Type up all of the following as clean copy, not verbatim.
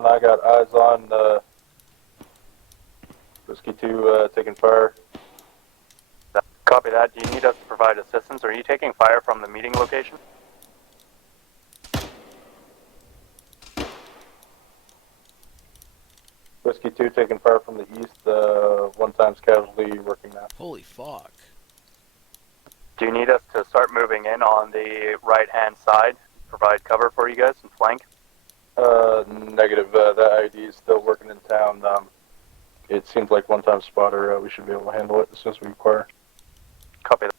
I got eyes on Whiskey 2 taking fire. Copy that. Do you need us to provide assistance? Are you taking fire from the meeting location? Whiskey 2 taking fire from the east. One time's casualty working now. Holy fuck. Do you need us to start moving in on the right-hand side? Provide cover for you guys and flank? Negative. That ID is still working in town. It seems like one time spotter. We should be able to handle it as soon as we require. Copy that.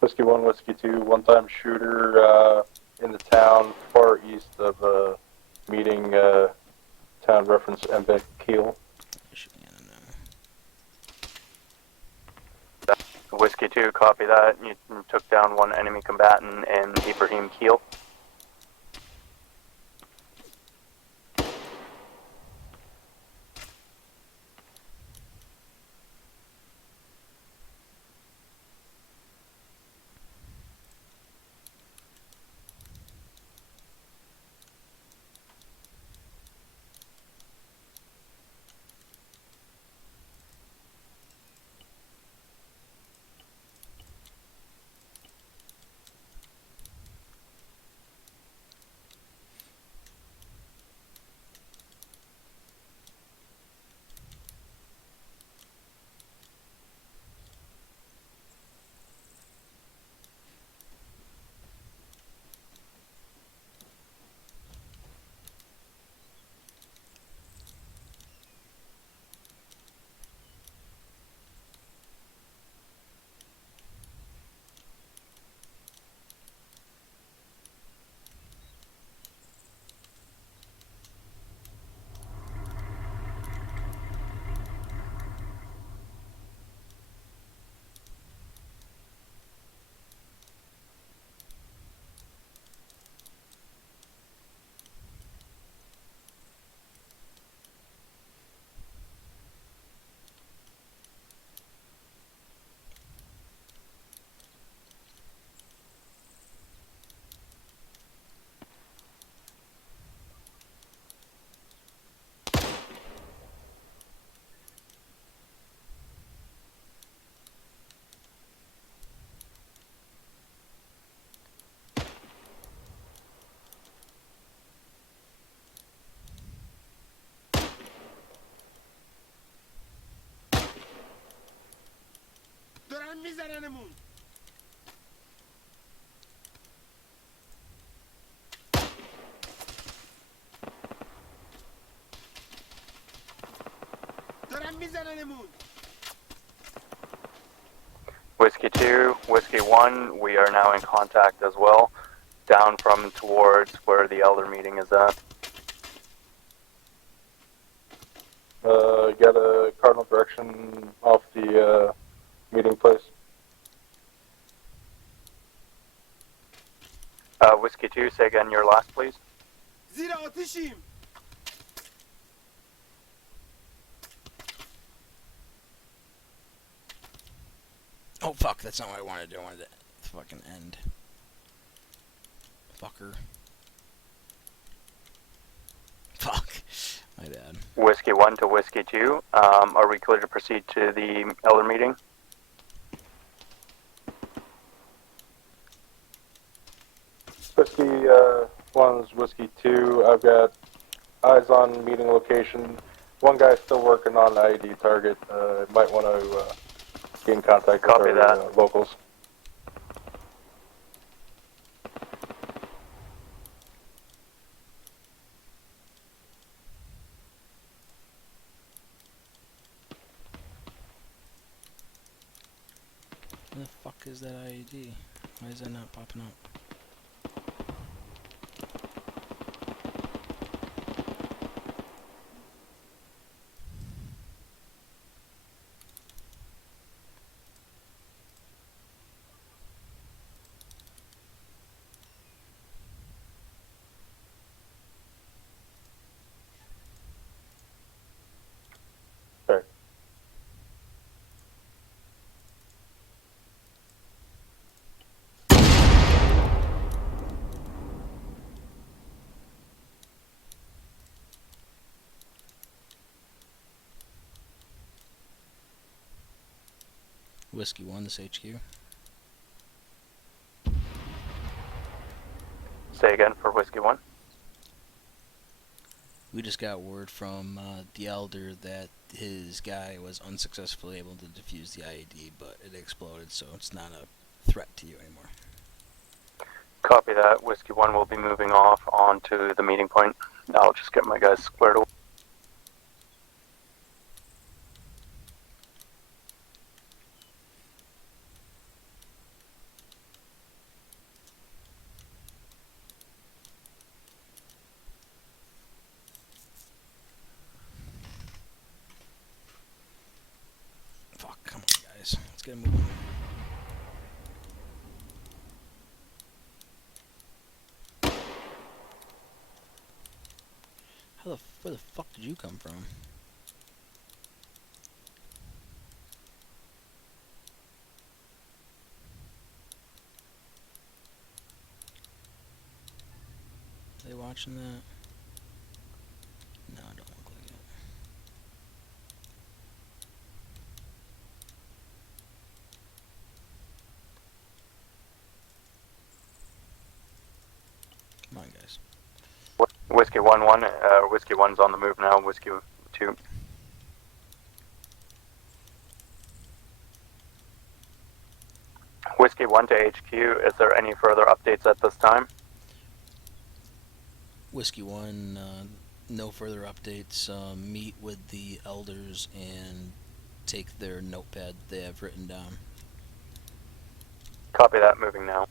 Whiskey 1, Whiskey 2, one time shooter in the town far east of meeting town reference Embeck Keel. Whiskey 2, copy that. You took down one enemy combatant in Ibrahim Keel. دارن میزننمون. دارن میزننمون. Whiskey 2, Whiskey 1, we are now in contact as well, down from towards where the elder meeting is at. Got a cardinal direction off the meeting place. Whiskey 2, say again your last, please. زیر آتشیم. Oh fuck, that's not what I wanted to do. I wanted to fucking end. Fucker. Fuck. My bad. Whiskey 1 to Whiskey 2, are we clear to proceed to the elder meeting? Whiskey 1's Whiskey 2. I've got eyes on meeting location. One guy's still working on the IED target. Might want to get in contact Copy with our that. locals. Where the fuck is that IED? Why is that not popping up? Sorry. Whiskey 1, this HQ. Say again for Whiskey 1. We just got word from the Elder that his guy was unsuccessfully able to defuse the IED, but it exploded, so it's not a threat to you anymore. Copy that. Whiskey 1 will be moving off onto the meeting point. I'll just get my guys squared away. Fuck, come on, guys. Let's get moving. Where the fuck did you come from? Are they watching that? No, it don't look like it. Come on, guys. Whiskey 1-1. Whiskey 1's on the move now. Whiskey 2. Whiskey 1 to HQ. Is there any further updates at this time? Whiskey 1, no further updates. Meet with the elders and take their notepad they have written down. Copy that. Moving now.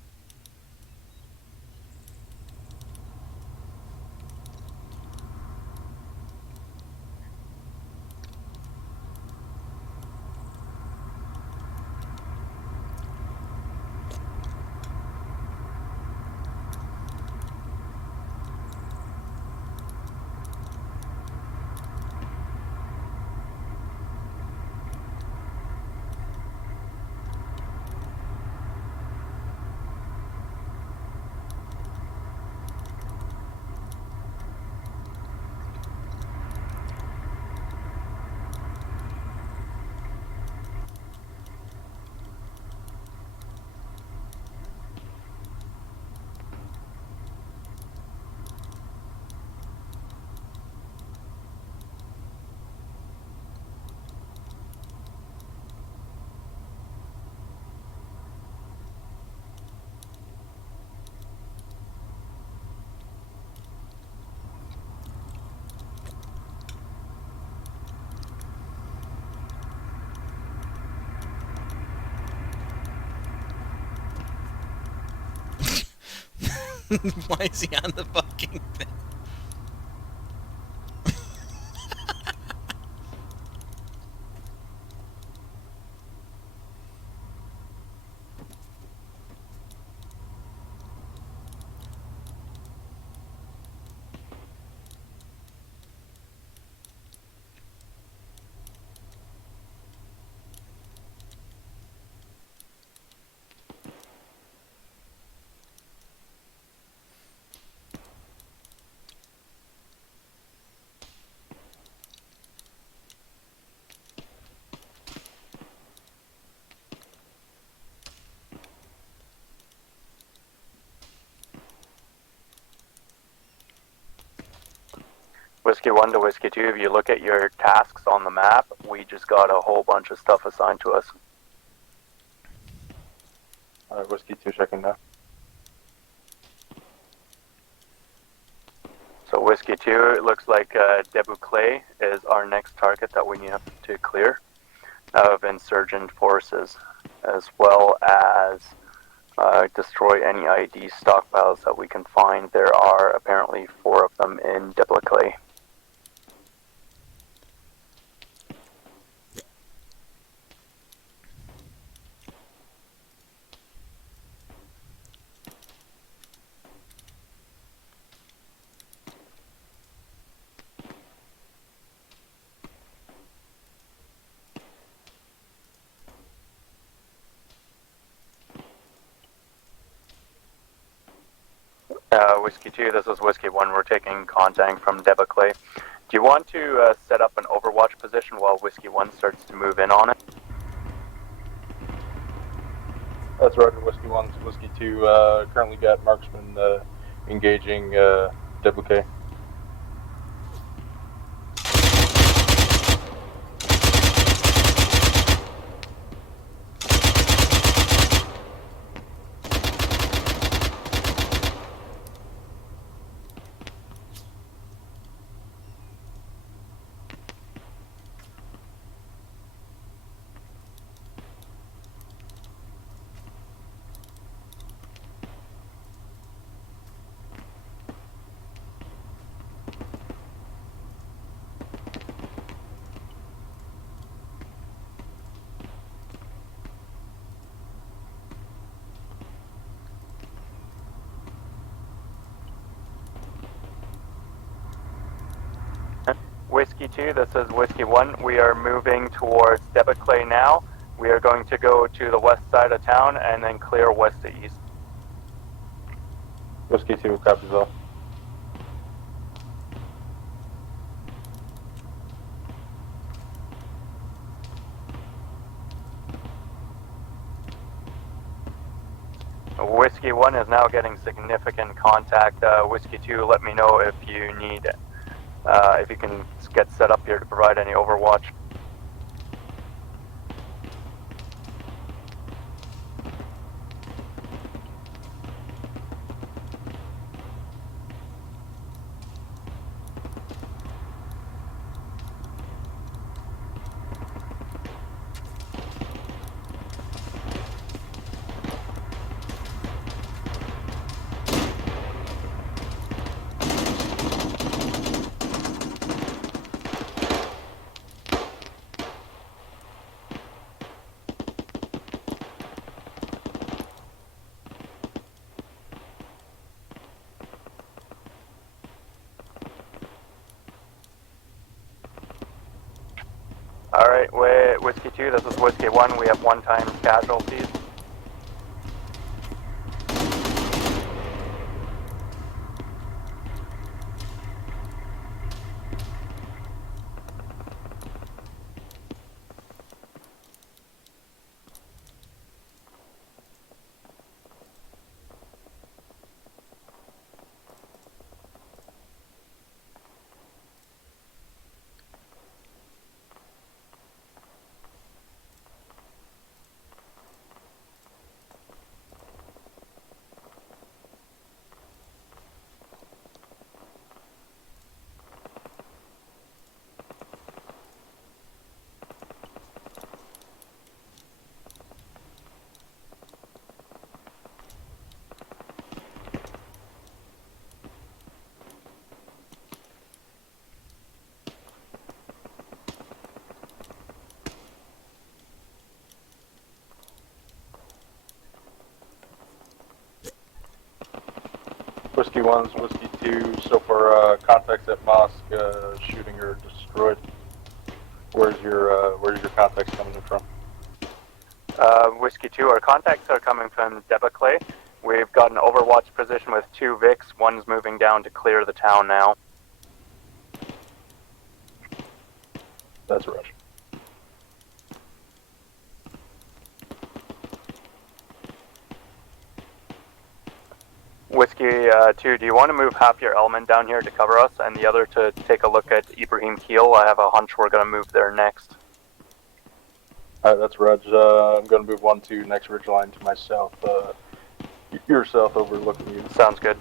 Why is he on the fucking thing? Whiskey 1 to Whiskey 2, if you look at your tasks on the map, we just got a whole bunch of stuff assigned to us. Alright, Whiskey 2 checking now. So Whiskey 2, it looks like Debu Clay is our next target that we need to clear of insurgent forces, as well as destroy any ID stockpiles that we can find. There are apparently 4 of them in Debu Clay. Whiskey 2, this is Whiskey 1. We're taking contact from Debu Clay. Do you want to set up an overwatch position while Whiskey 1 starts to move in on it? That's Roger, Whiskey 1 to Whiskey 2. Currently got marksman engaging Debuque. Whiskey 2, this is Whiskey 1. We are moving towards Debu Clay now. We are going to go to the west side of town and then clear west to east. Whiskey 2, copies all. Whiskey 1 is now getting significant contact. Whiskey 2, let me know if you need, if you can get set up here to provide any overwatch. Alright, Whiskey 2, this is Whiskey 1. We have one-time casualties. Whiskey 1's Whiskey 2, so far contacts at mosque, shooting or destroyed. Where's your contacts coming in from? Whiskey 2, our contacts are coming from Debu Clay. We've got an overwatch position with 2 Vics. One's moving down to clear the town now. That's Roger. Whiskey 2, do you want to move half your element down here to cover us and the other to take a look at Ibrahim Keel? I have a hunch we're going to move there next. Alright, that's Reg. I'm going to move 1-2 next ridge line to my south. Your south overlooking you. Sounds good.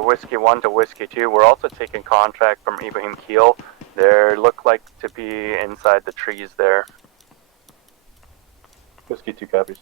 Whiskey 1 to Whiskey 2, we're also taking contact from Ibrahim Keel. They look like to be inside the trees there. Whiskey 2 copies.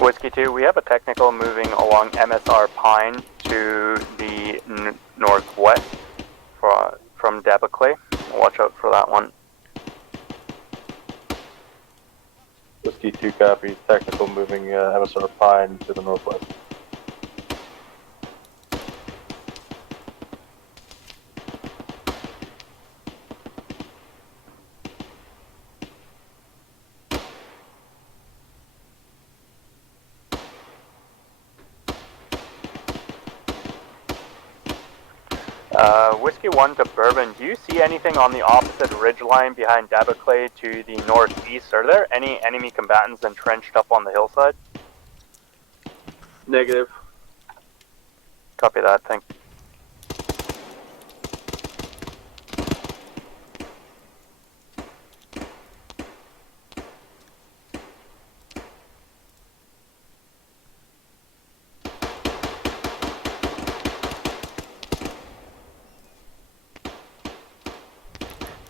Whiskey 2, we have a technical moving along MSR Pine to the northwest from Dabaclay. Watch out for that one. Whiskey 2 copies. Technical moving MSR Pine to the northwest. Whiskey 1 to Bourbon, do you see anything on the opposite ridgeline behind Dabaclay to the northeast? Are there any enemy combatants entrenched up on the hillside? Negative. Copy that, thank you.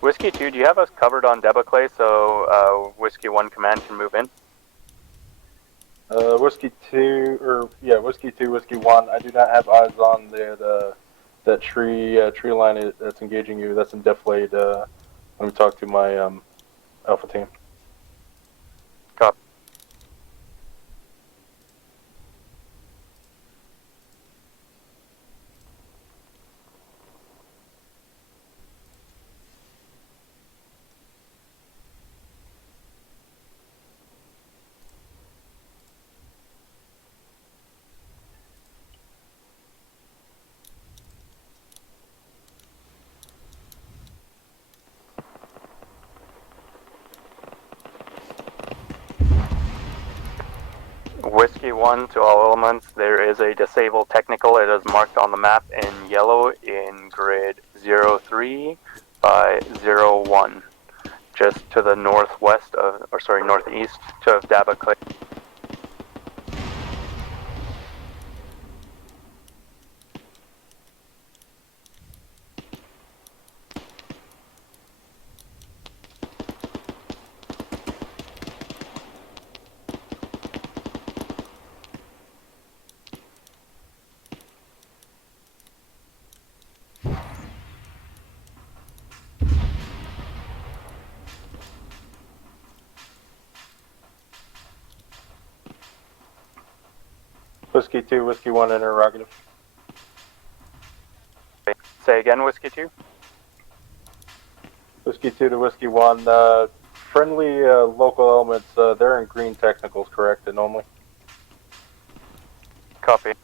Whiskey 2, do you have us covered on Dabaclay so Whiskey 1 command can move in? Whiskey 2, Whiskey 2, Whiskey 1. I do not have eyes on that tree line that's engaging you. That's in deflate. Let me talk to my Alpha team. Copy. Whiskey 1 to all elements, there is a disabled technical. It is marked on the map in yellow in grid 03 by 01, just to the northwest of, northeast of Dabaclay. Whiskey 2, Whiskey 1, interrogative. Say again, Whiskey 2? Whiskey 2 to Whiskey 1, friendly local elements, they're in green technicals, correct, and only? Copy.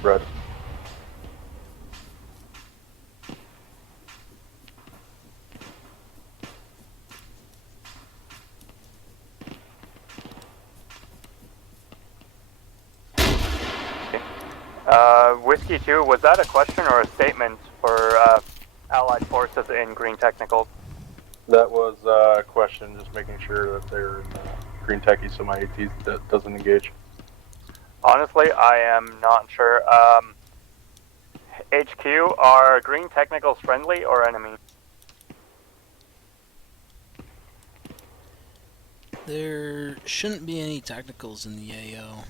Red. Whiskey 2, was that a question or a statement for Allied forces in green technicals? That was a question, just making sure that they're in green techies so my AT doesn't engage. Honestly, I am not sure. HQ, are green technicals friendly or enemy? There shouldn't be any technicals in the AO.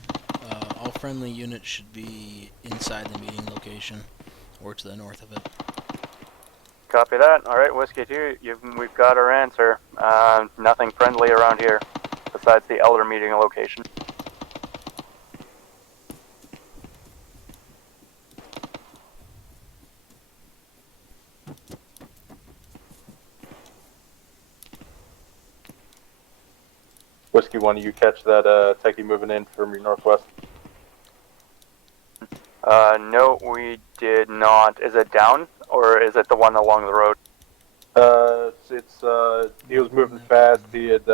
All friendly units should be inside the meeting location or to the north of it. Copy that. Alright, Whiskey 2, we've got our answer. Nothing friendly around here besides the Elder meeting location. Whiskey 1, you catch that techie moving in from your northwest? No, we did not. Is it down, or is it the one along the road? He was moving fast, he had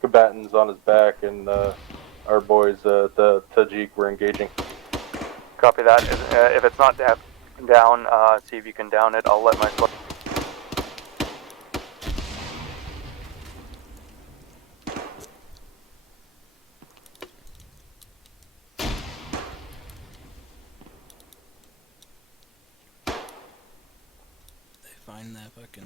combatants on his back, and our boys, the Tajik, were engaging. Copy that. If it's not down, see if you can down it. I'll let my squad. Find that fucking...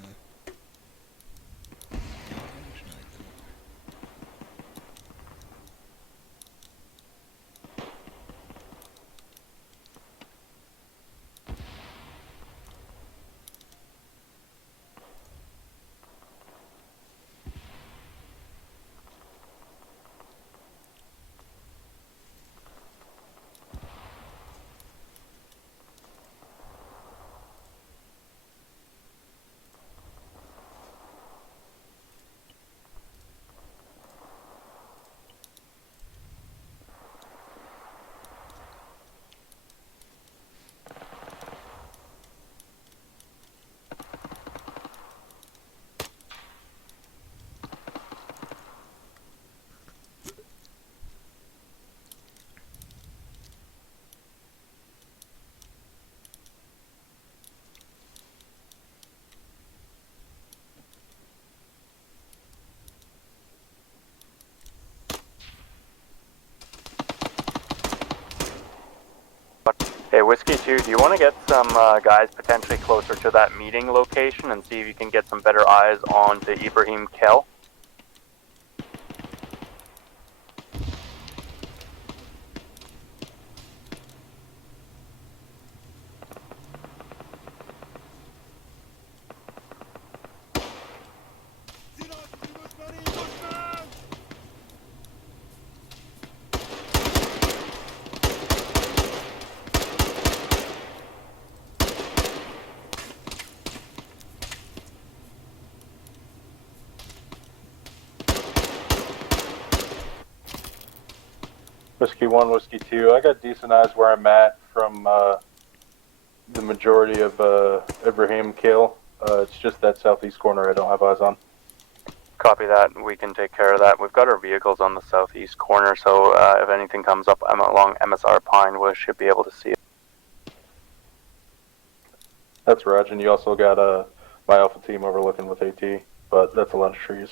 Hey, Whiskey 2, do you want to get some guys potentially closer to that meeting location and see if you can get some better eyes on to Ibrahim Kel? Whiskey 1, Whiskey 2, I got decent eyes where I'm at from the majority of Ibrahim kill. It's just that southeast corner I don't have eyes on. Copy that. We can take care of that. We've got our vehicles on the southeast corner, so if anything comes up along MSR Pine, we should be able to see it. That's Raj, and you also got my alpha team overlooking with AT, but that's a lot of trees.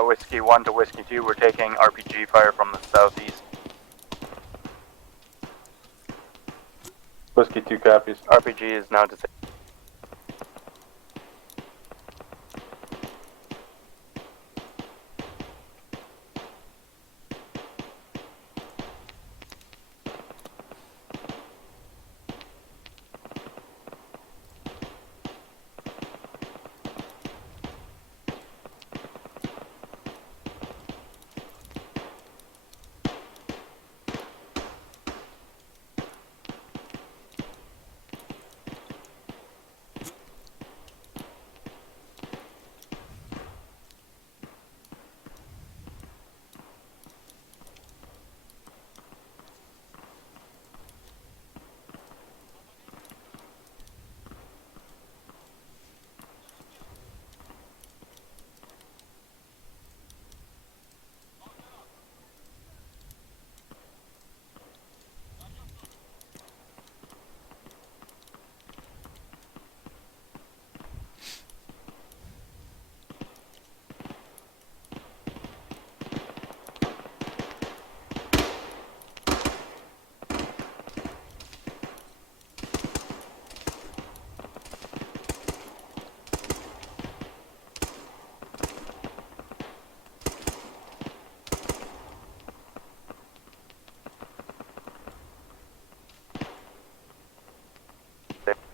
Whiskey 1 to Whiskey 2, we're taking RPG fire from the southeast. Whiskey 2 copies. RPG is now disabled.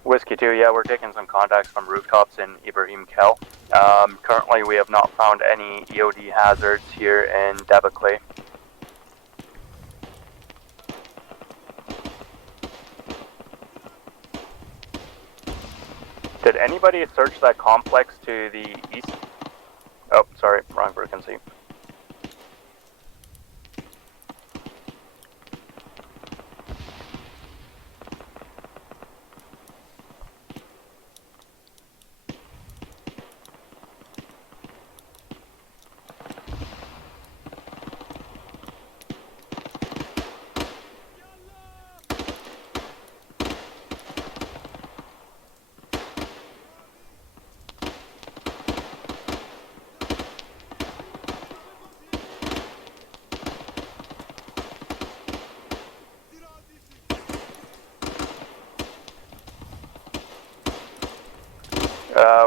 Whiskey 2, yeah, we're taking some contacts from rooftops in Ibrahim Kel. Currently, we have not found any EOD hazards here in Dabaclay. Did anybody search that complex to the east? Oh, sorry, wrong frequency.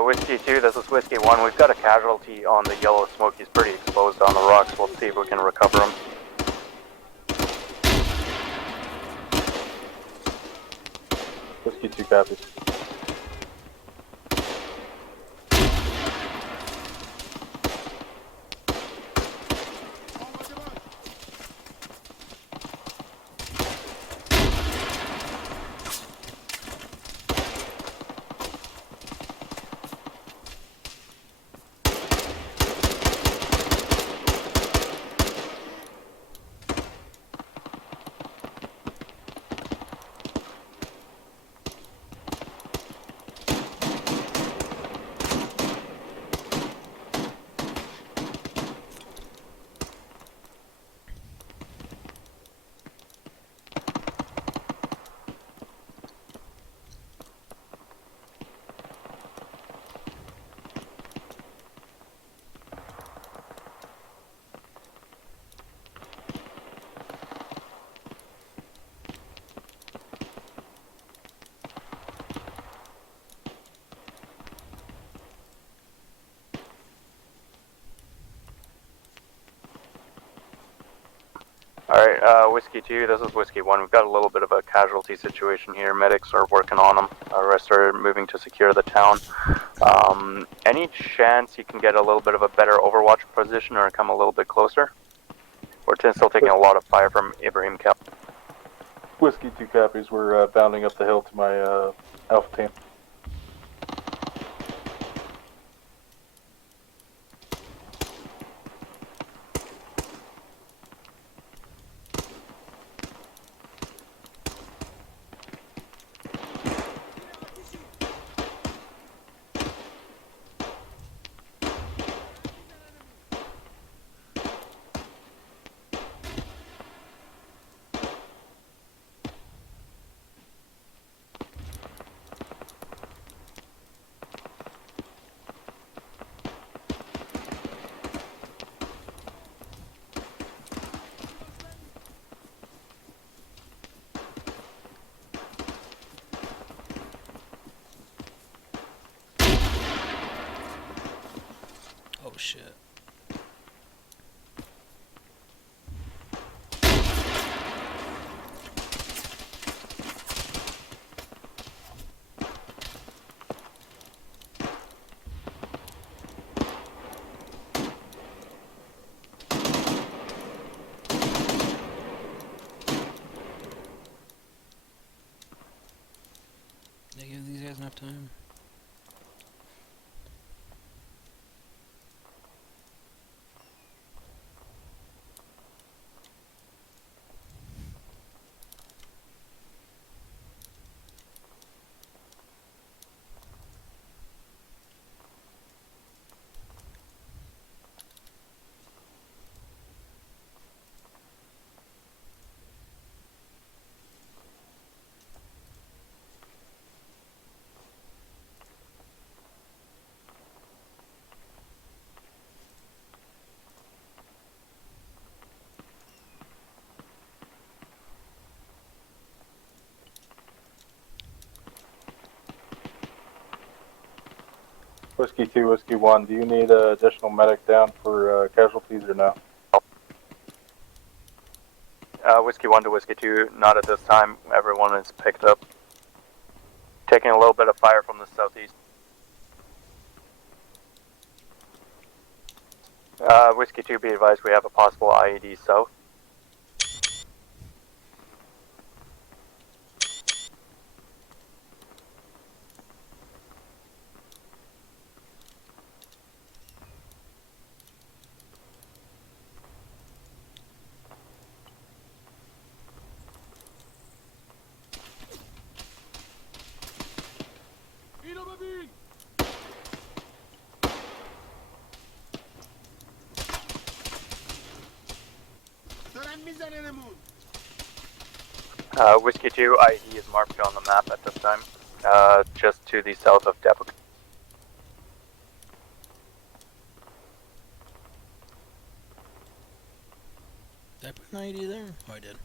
Whiskey 2, this is Whiskey 1. We've got a casualty on the yellow smoke. He's pretty exposed on the rocks. We'll see if we can recover him. Whiskey 2 copies. Alright, Whiskey 2, this is Whiskey 1. We've got a little bit of a casualty situation here. Medics are working on them. The rest are moving to secure the town. Any chance you can get a little bit of a better overwatch position or come a little bit closer? We're still taking a lot of fire from Ibrahim Kel. Whiskey 2 copies. We're bounding up the hill to my Alpha team. has enough time. Whiskey 2, Whiskey 1, do you need additional medic down for casualties or no? Whiskey 1 to Whiskey 2, not at this time. Everyone is picked up. Taking a little bit of fire from the southeast. Whiskey 2, be advised, we have a possible IED south. دارن میزننمون. Whiskey 2, IED is marked on the map at this time. Just to the south of Depot. Did I put an ID there? Oh, I did.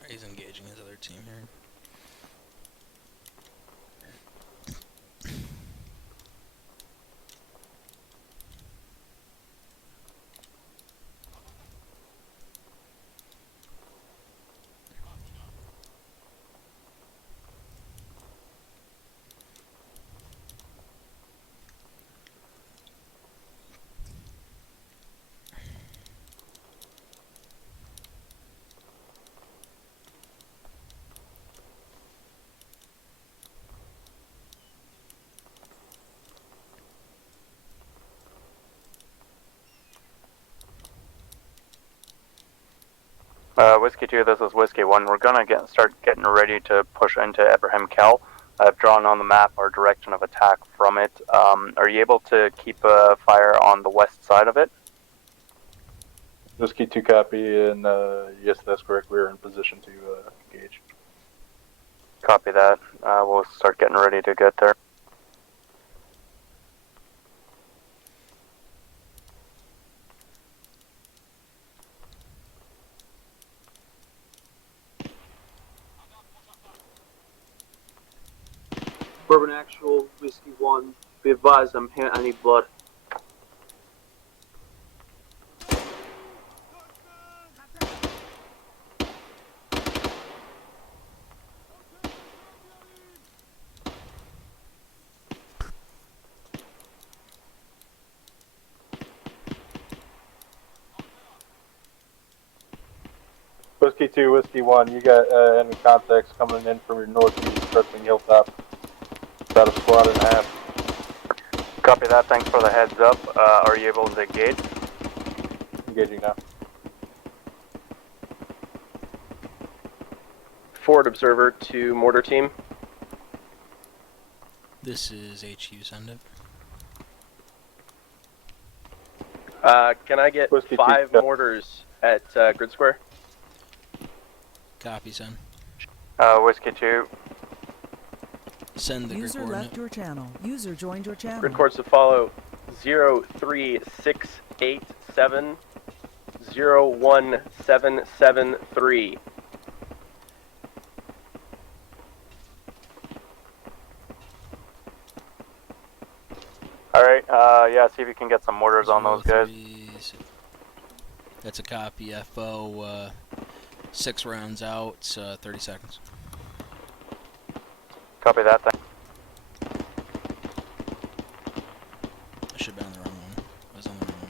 Alright, he's engaging his other team here. Whiskey 2, this is Whiskey 1. We're gonna start getting ready to push into Abraham Cal. I've drawn on the map our direction of attack from it. Are you able to keep fire on the west side of it? Whiskey 2 copy, and yes, that's correct. We're in position to engage. Copy that. We'll start getting ready to get there. Bourbon Actual, Whiskey 1. Be advised, I need blood. Whiskey 2, Whiskey 1, you got enemy contacts coming in from your northeast, approaching Hilltop. About a squad and a half. Copy that. Thanks for the heads up. Are you able to engage? Engaging now. Forward observer to mortar team. This is HU, send it. Can I get Whiskey 5 2. mortars at grid square? Copy, send. Whiskey 2. Send the grid User coordinate. left your channel. User joined your channel. Grid coordinates to follow. 03687017773. Alright, yeah, see if you can get some mortars on those guys. 03, that's a copy. FO, 6 rounds out, 30 seconds. Copy that then. I should be on the wrong one. I was on the wrong one.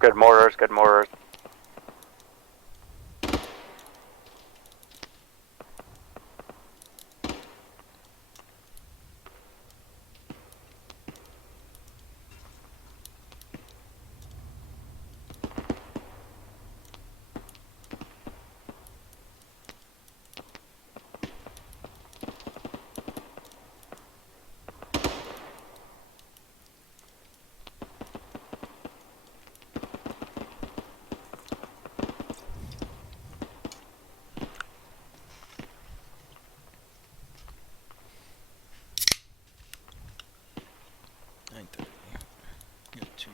Good mortars, good mortars. Got 2.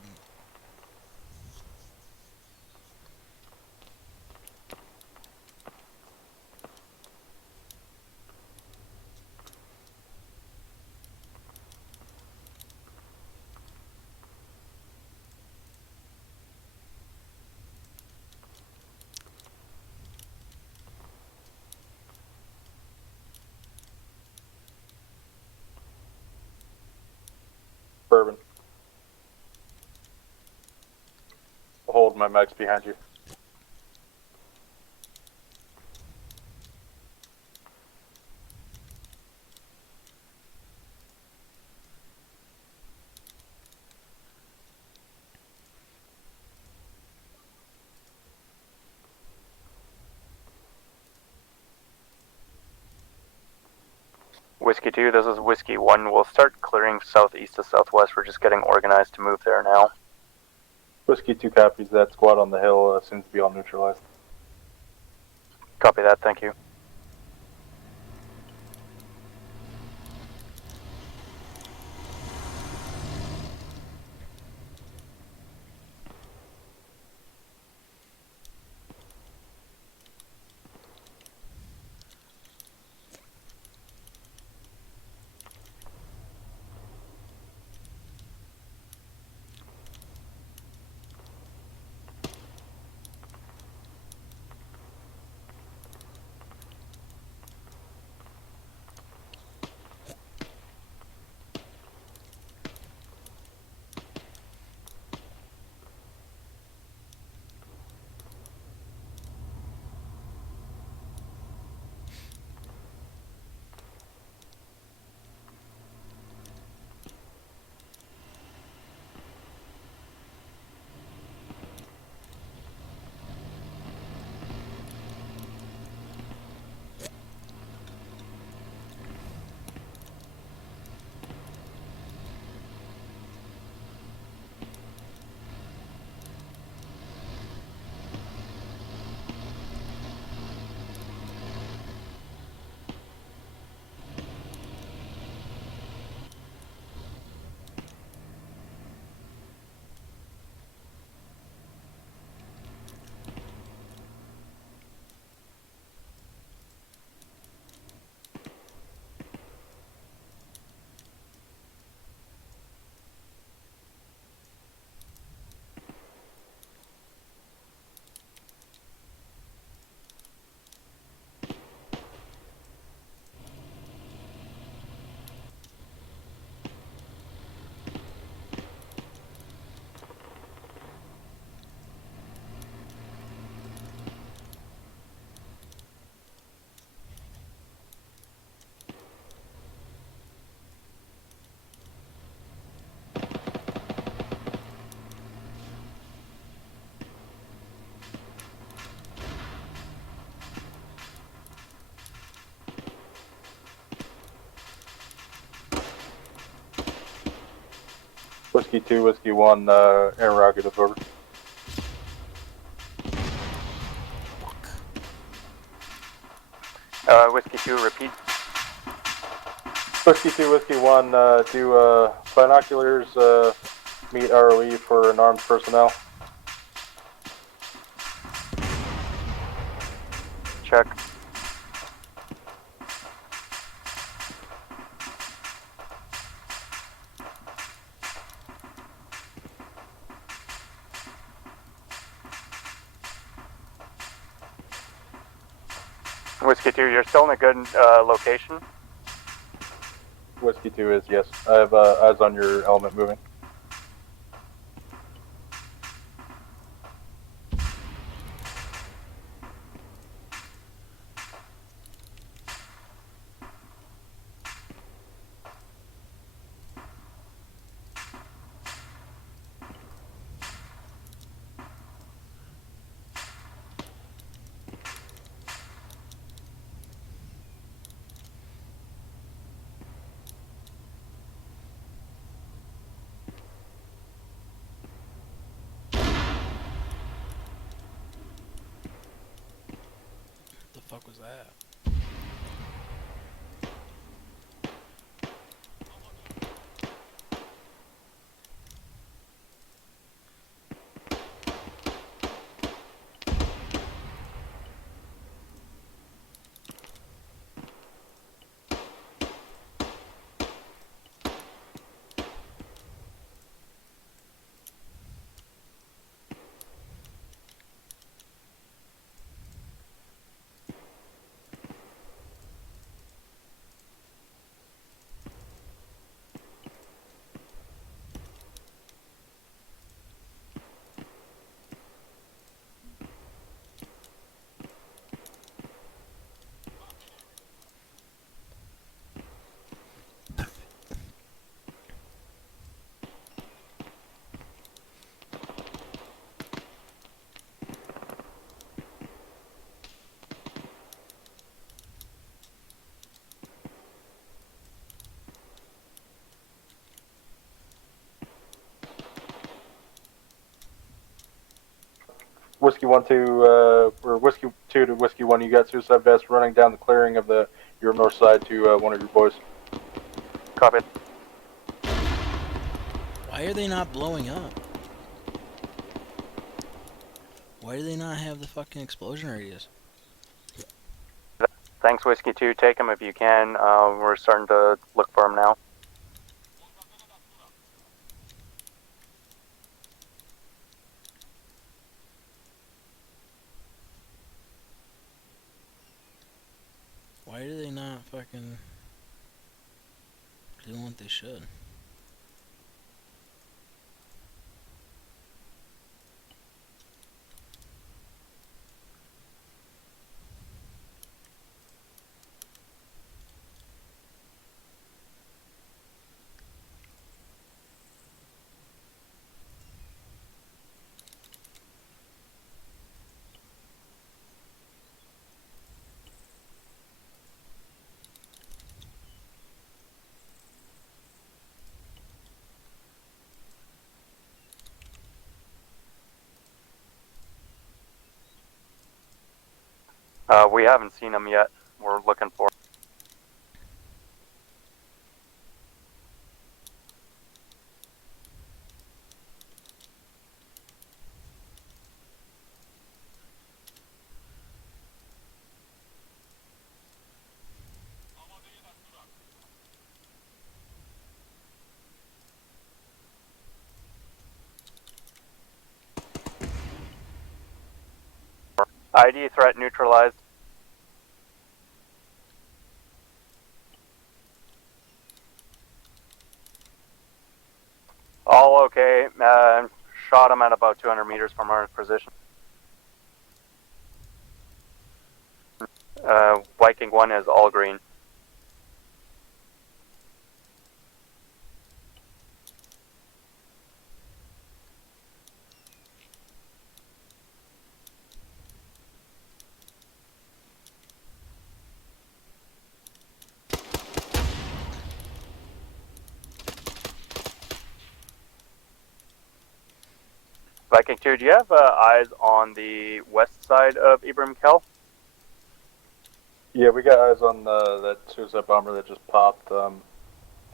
Bourbon. Hold my mic's behind you. Whiskey 2, this is Whiskey 1. We'll start clearing southeast to southwest. We're just getting organized to move there now. Whiskey 2 copies. That squad on the hill seems to be all neutralized. Copy that, thank you. Whiskey 2, Whiskey 1, interrogative over. Whiskey 2, repeat. Whiskey 2, Whiskey 1, do binoculars meet ROE for unarmed personnel? Check. Whiskey 2, you're still in a good location. Whiskey 2 is, yes. I have eyes on your element moving. The fuck was that? Whiskey 1, 2, or Whiskey 2 to Whiskey 1, you got suicide vest running down the clearing of your north side to one of your boys. Copy. Why are they not blowing up? Why do they not have the fucking explosion radius? Thanks, Whiskey 2. Take him if you can. We're starting to look for him now. Why do they not fucking do what they should? We haven't seen him yet. We're looking for him. ID threat neutralized. All okay. Shot him at about 200 meters from our position. Viking 1 is all green. Viking 2, do you have eyes on the west side of Ibrahim Kel? Yeah, we got eyes on that suicide bomber that just popped.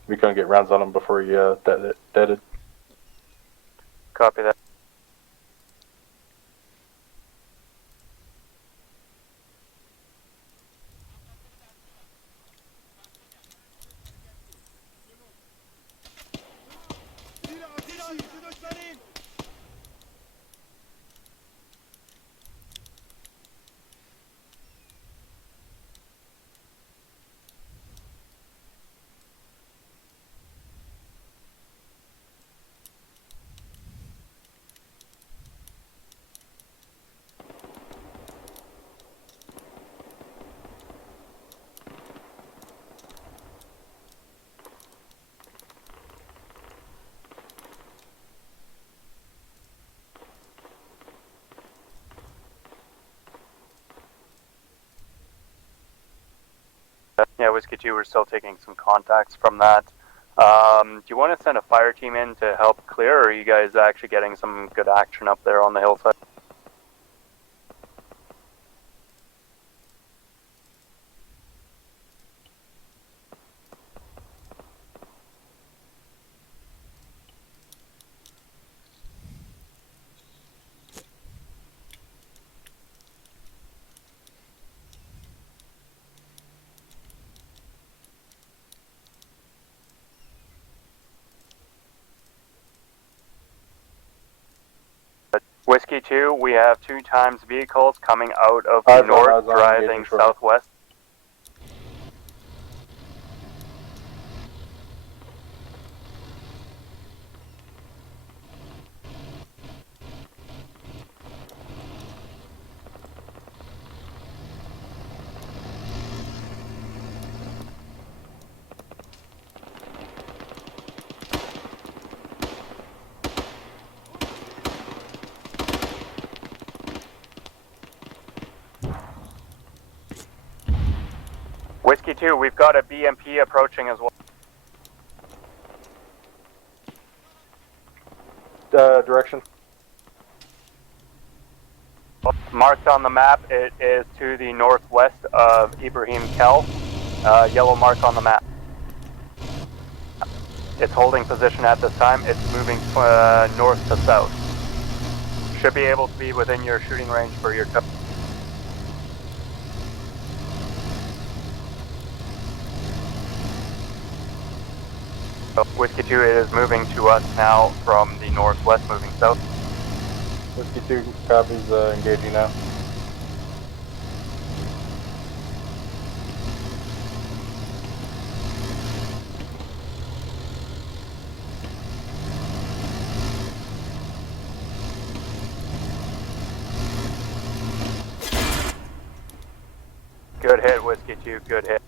We couldn't get rounds on him before he deaded. Copy that. زیر آتیشیم دشمنیم. Yeah, Whiskey 2, we're still taking some contacts from that. Do you want to send a fire team in to help clear, or are you guys actually getting some good action up there on the hillside? Whiskey 2, we have 2 times vehicles coming out of the Eyes on, north, eyes on, driving engaging shortly. southwest. Whiskey 2, we've got a BMP approaching as well. Direction. Marked on the map, it is to the northwest of Ibrahim Kel. Yellow mark on the map. It's holding position at this time. It's moving north to south. Should be able to be within your shooting range for your tow. Whiskey 2, it is moving to us now from the northwest, moving south. Whiskey 2 copies, engaging now. Good hit, Whiskey 2, good hit.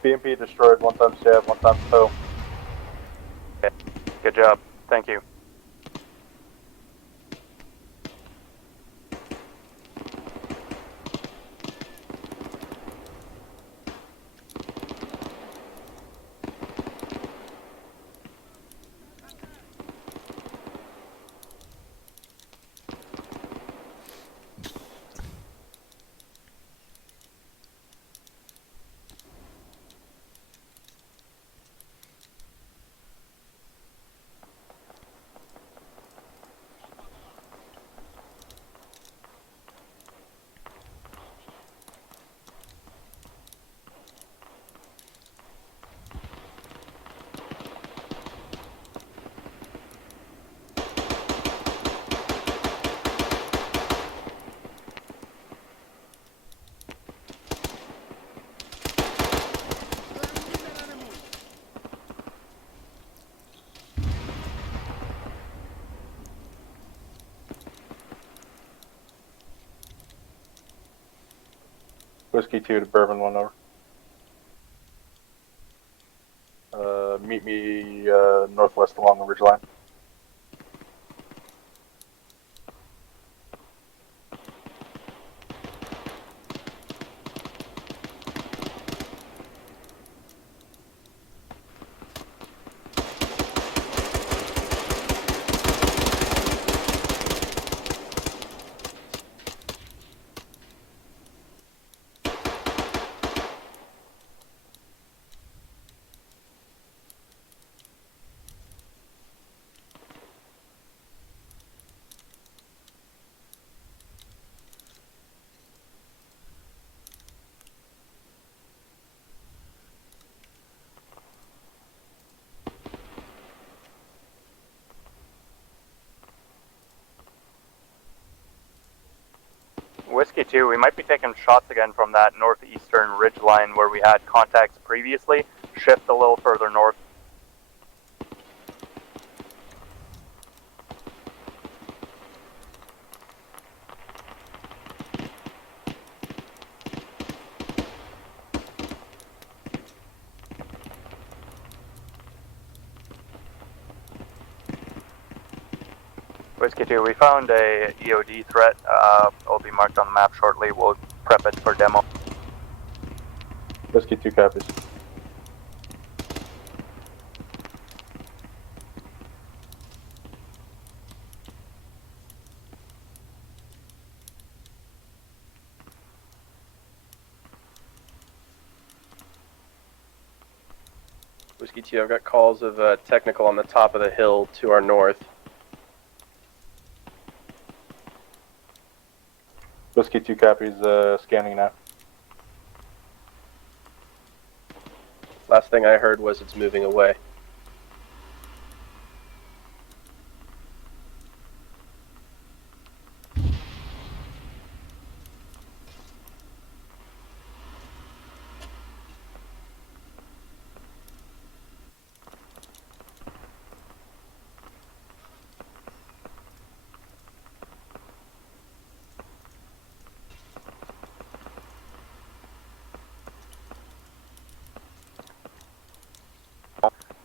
BMP destroyed, 1 time stab, 1 time tow. Okay. Good job, thank you. Whiskey 2 to Bourbon 1 over. Meet me northwest along the ridgeline. Whiskey 2, we might be taking shots again from that northeastern ridge line where we had contacts previously. Shift a little further north. Whiskey 2, we found a EOD threat. It'll be marked on the map shortly. We'll prep it for demo. Whiskey 2 copies. Whiskey 2, I've got calls of technical on the top of the hill to our north. Whiskey 2 copies, scanning now. Last thing I heard was it's moving away.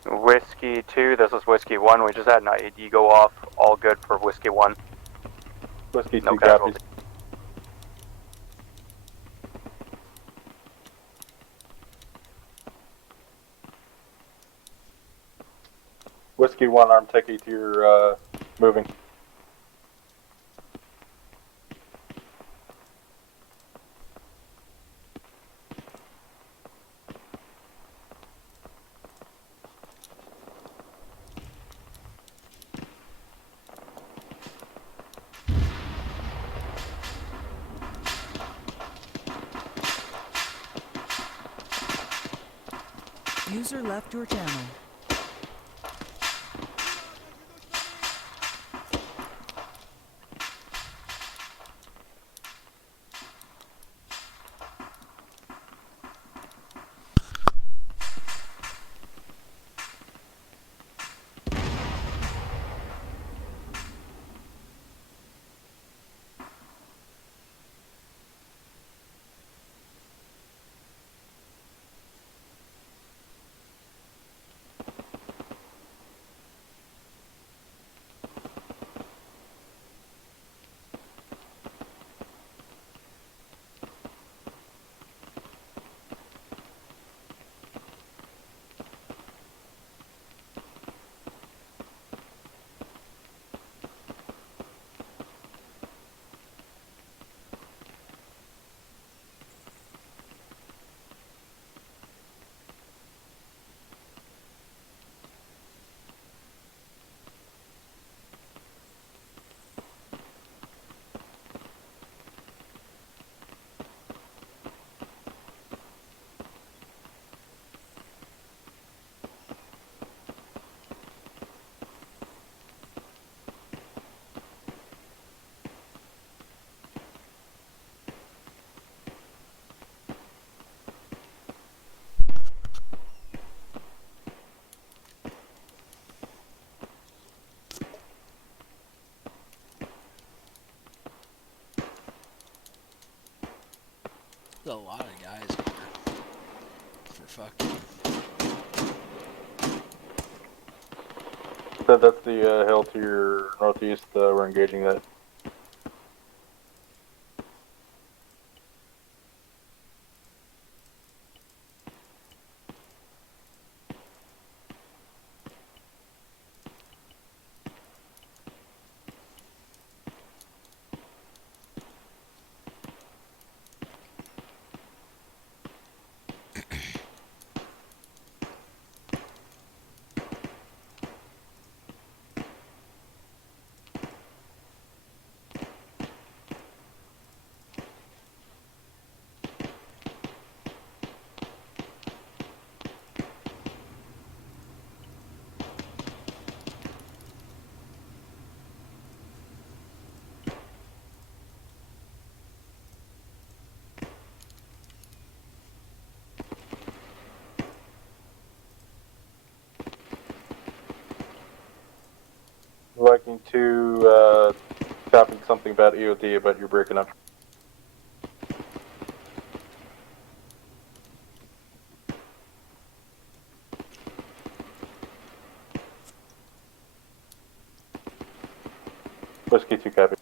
Whiskey 2, this is Whiskey 1. We just had an IED go off. All good for Whiskey 1. Whiskey 2 No copies. casualties. Whiskey 1, armed tech AT, moving. User left your channel. There's a lot of guys here for fucking. That's the hill to your northeast. We're engaging that. Viking 2, copying something about EOD, but you're breaking up. Whiskey 2, copy.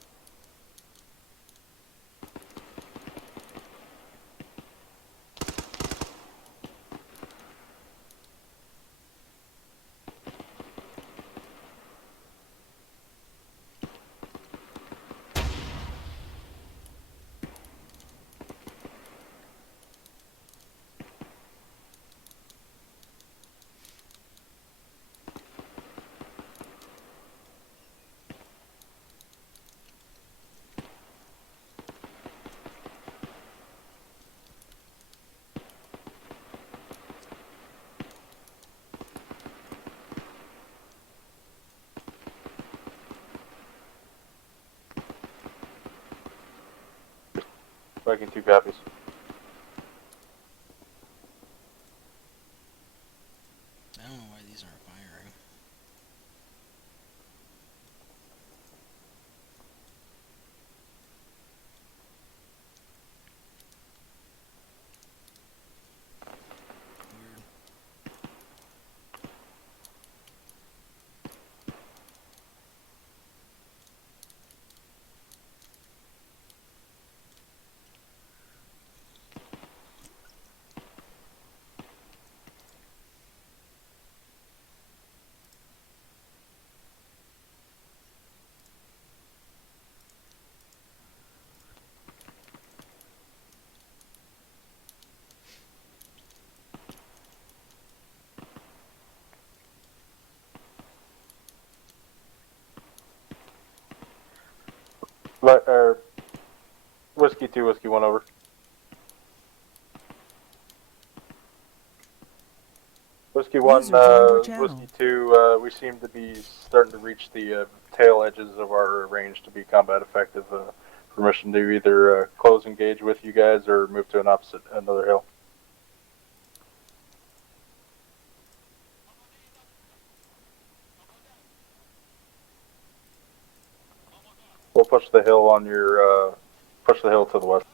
Viking 2 copies. I don't know why these aren't firing. Weird. Whiskey 2, Whiskey 1, over. Whiskey 1, User joined your channel. Whiskey 2, we seem to be starting to reach the tail edges of our range to be combat effective. Permission to either close engage with you guys or move to another hill. We'll push the hill on your, push the hill to the west.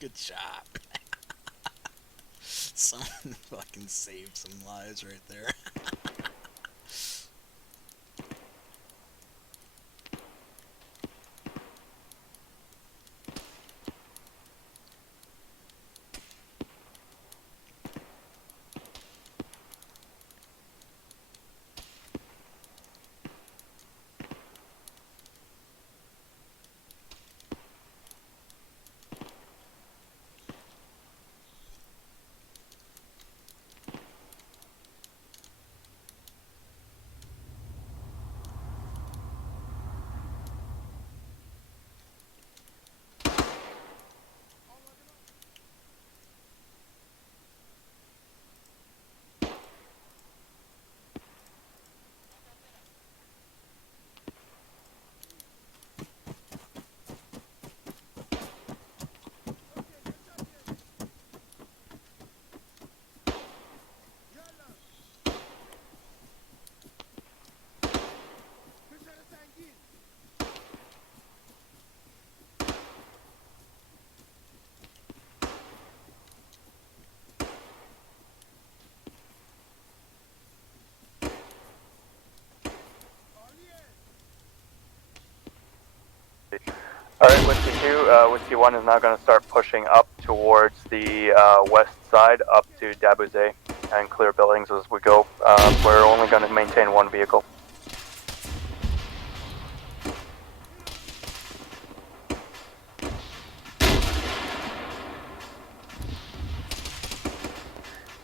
Good shot. Someone fucking saved some lives right there. Alright, Whiskey 2, Whiskey 1 is now going to start pushing up towards the west side, up to Dabuze, and clear buildings as we go. We're only going to maintain one vehicle.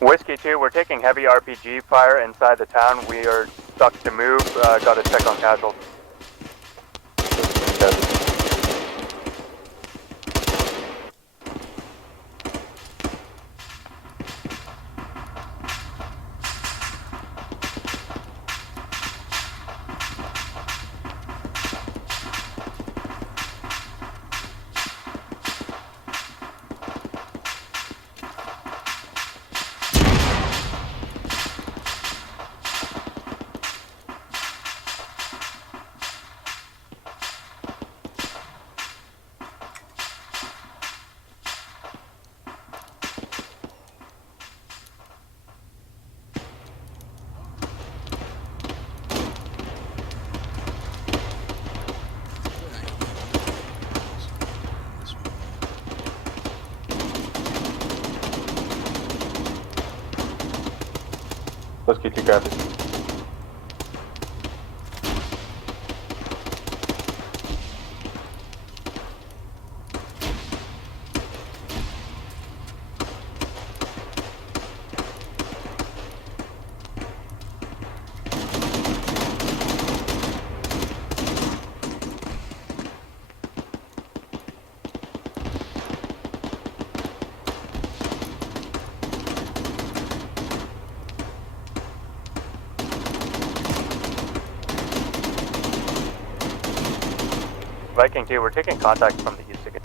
Whiskey 2, we're taking heavy RPG fire inside the town. We are stuck to move. Got to check on casualties. Whiskey 2 copies. Viking 2, we're taking contact from the east again.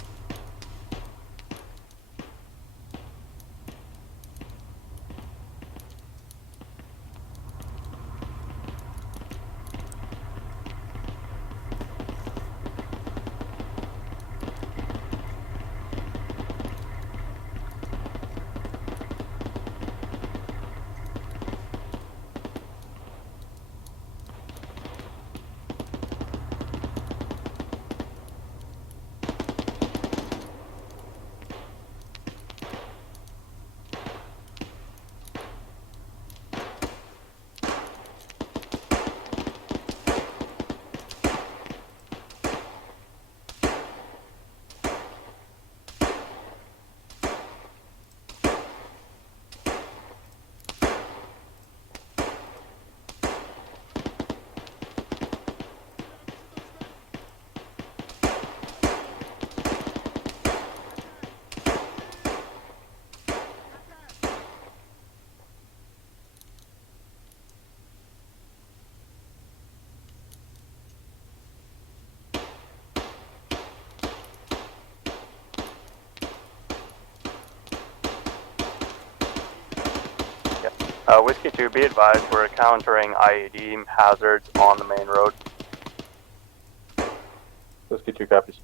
Whiskey 2, be advised, we're encountering IED hazards on the main road. Whiskey 2 copies.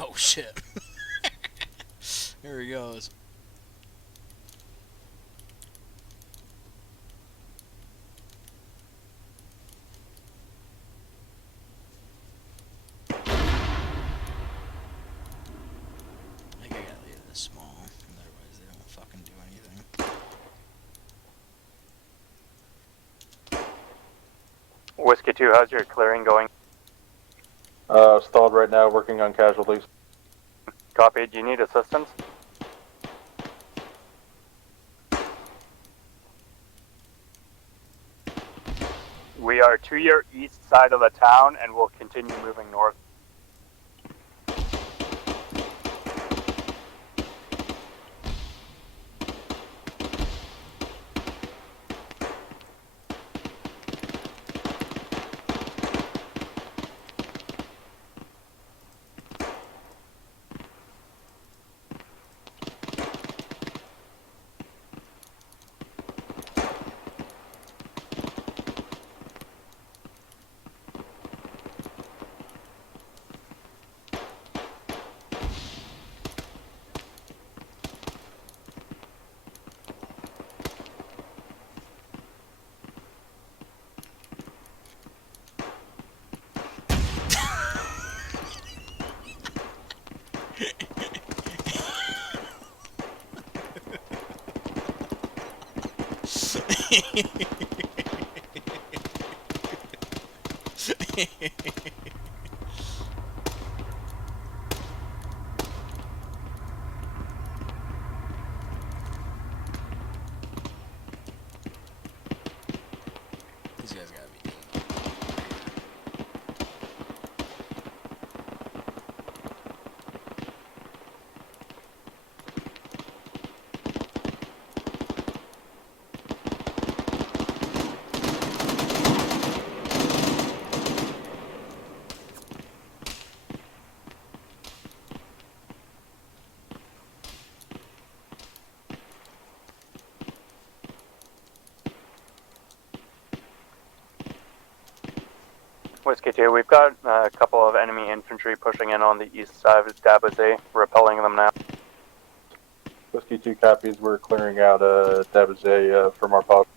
Oh shit. There he goes. I think I gotta leave this small, otherwise they don't fucking do anything. Whiskey 2, how's your clearing going? Stalled right now, working on casualties. Copy, do you need assistance? We are to your east side of the town and will continue moving north. These guys gotta be doing Whiskey 2, we've got a couple of enemy infantry pushing in on the east side of Dabazay, repelling them now. Whiskey 2 copies. We're clearing out Dabazay from our post.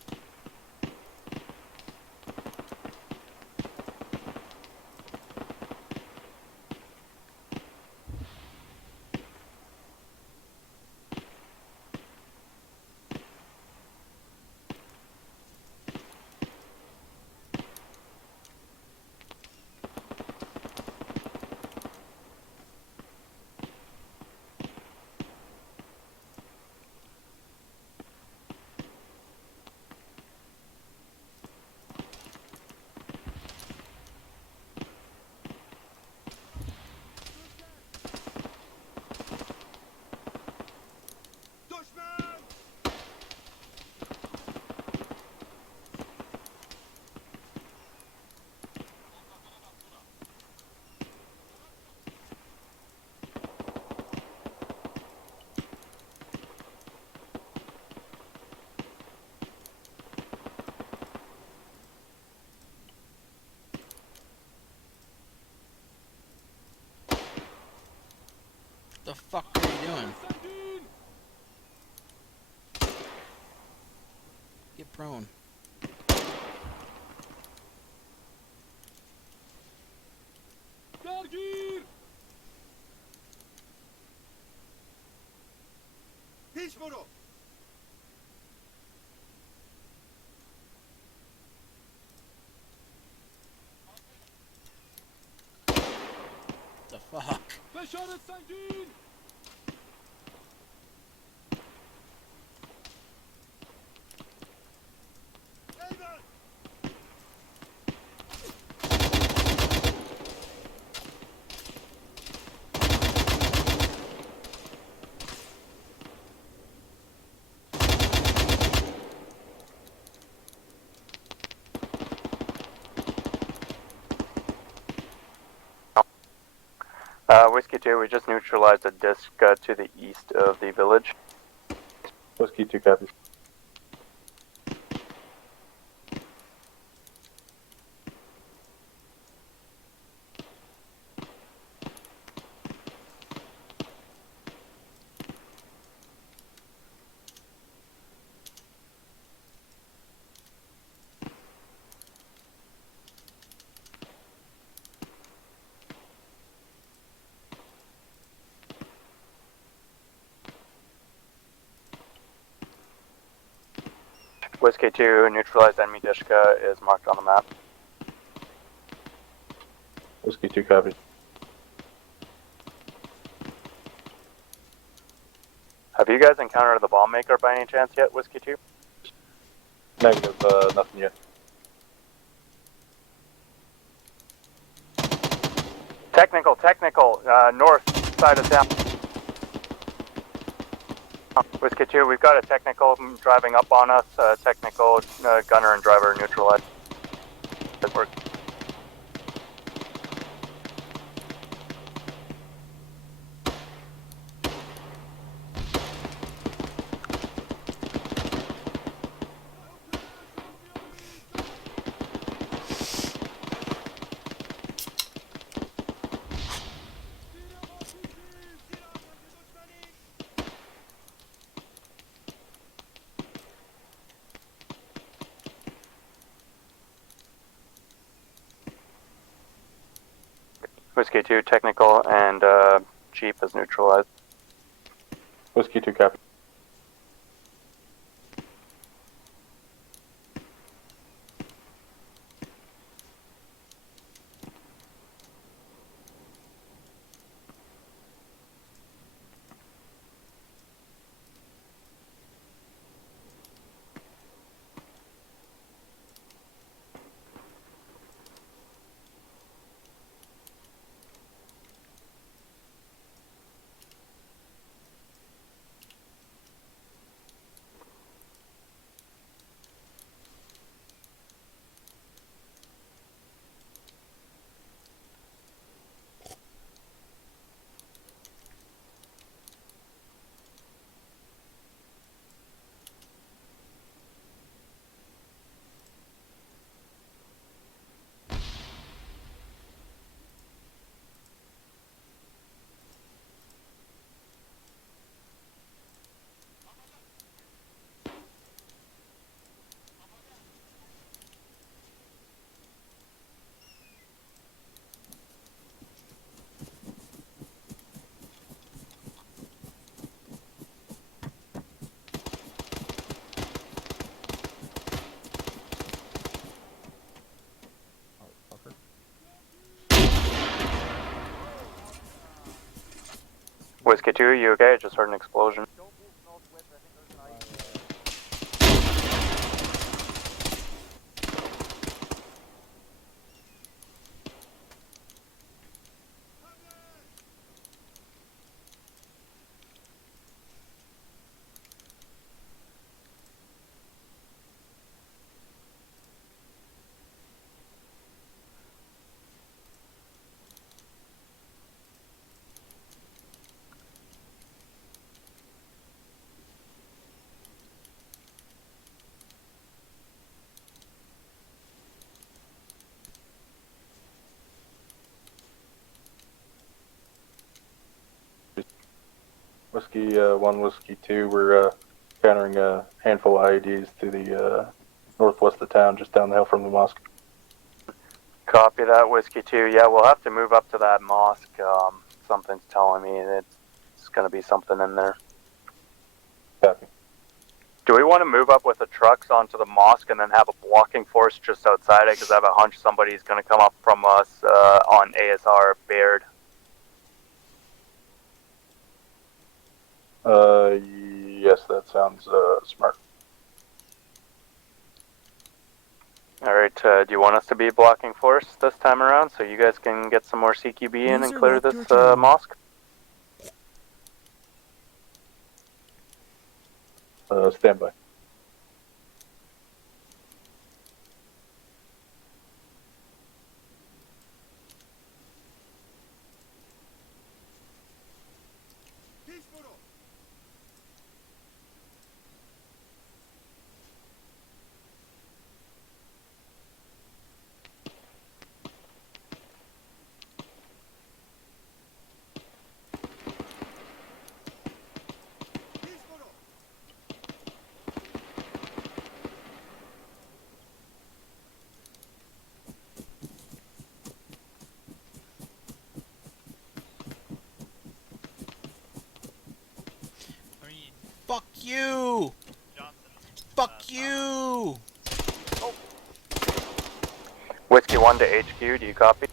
Düşman! The fuck are you doing? Sandin! Get prone. Dergir! Piş bunu! The fuck? Beşaret Sandin! Eyvallah! Whiskey 2, we just neutralized a disc to the east of the village. Whiskey 2 copies. Whiskey 2, neutralized enemy Dishka is marked on the map. Whiskey 2 copies. Have you guys encountered the bomb maker by any chance yet, Whiskey 2? Negative, nothing yet. Technical, north side of town. Whiskey 2, we've got a technical driving up on us, technical gunner and driver neutralized. Good work. Whiskey 2, technical, and Jeep is neutralized. Whiskey 2 copies. Whiskey 2, you okay? I just heard an explosion. Whiskey 1, Whiskey 2, we're countering a handful of IEDs to the northwest of town, just down the hill from the mosque. Copy that, Whiskey 2. Yeah, we'll have to move up to that mosque. Something's telling me it's going to be something in there. Copy. Do we want to move up with the trucks onto the mosque and then have a blocking force just outside it? Because I have a hunch somebody's going to come up from us on ASR Baird. Yes, that sounds smart. Alright, do you want us to be a blocking force this time around so you guys can get some more CQB in and User clear left this your channel. mosque? Stand by. Peace photo. Peace photo. Fuck you! Fuck you! Whiskey 1 to HQ, do you copy?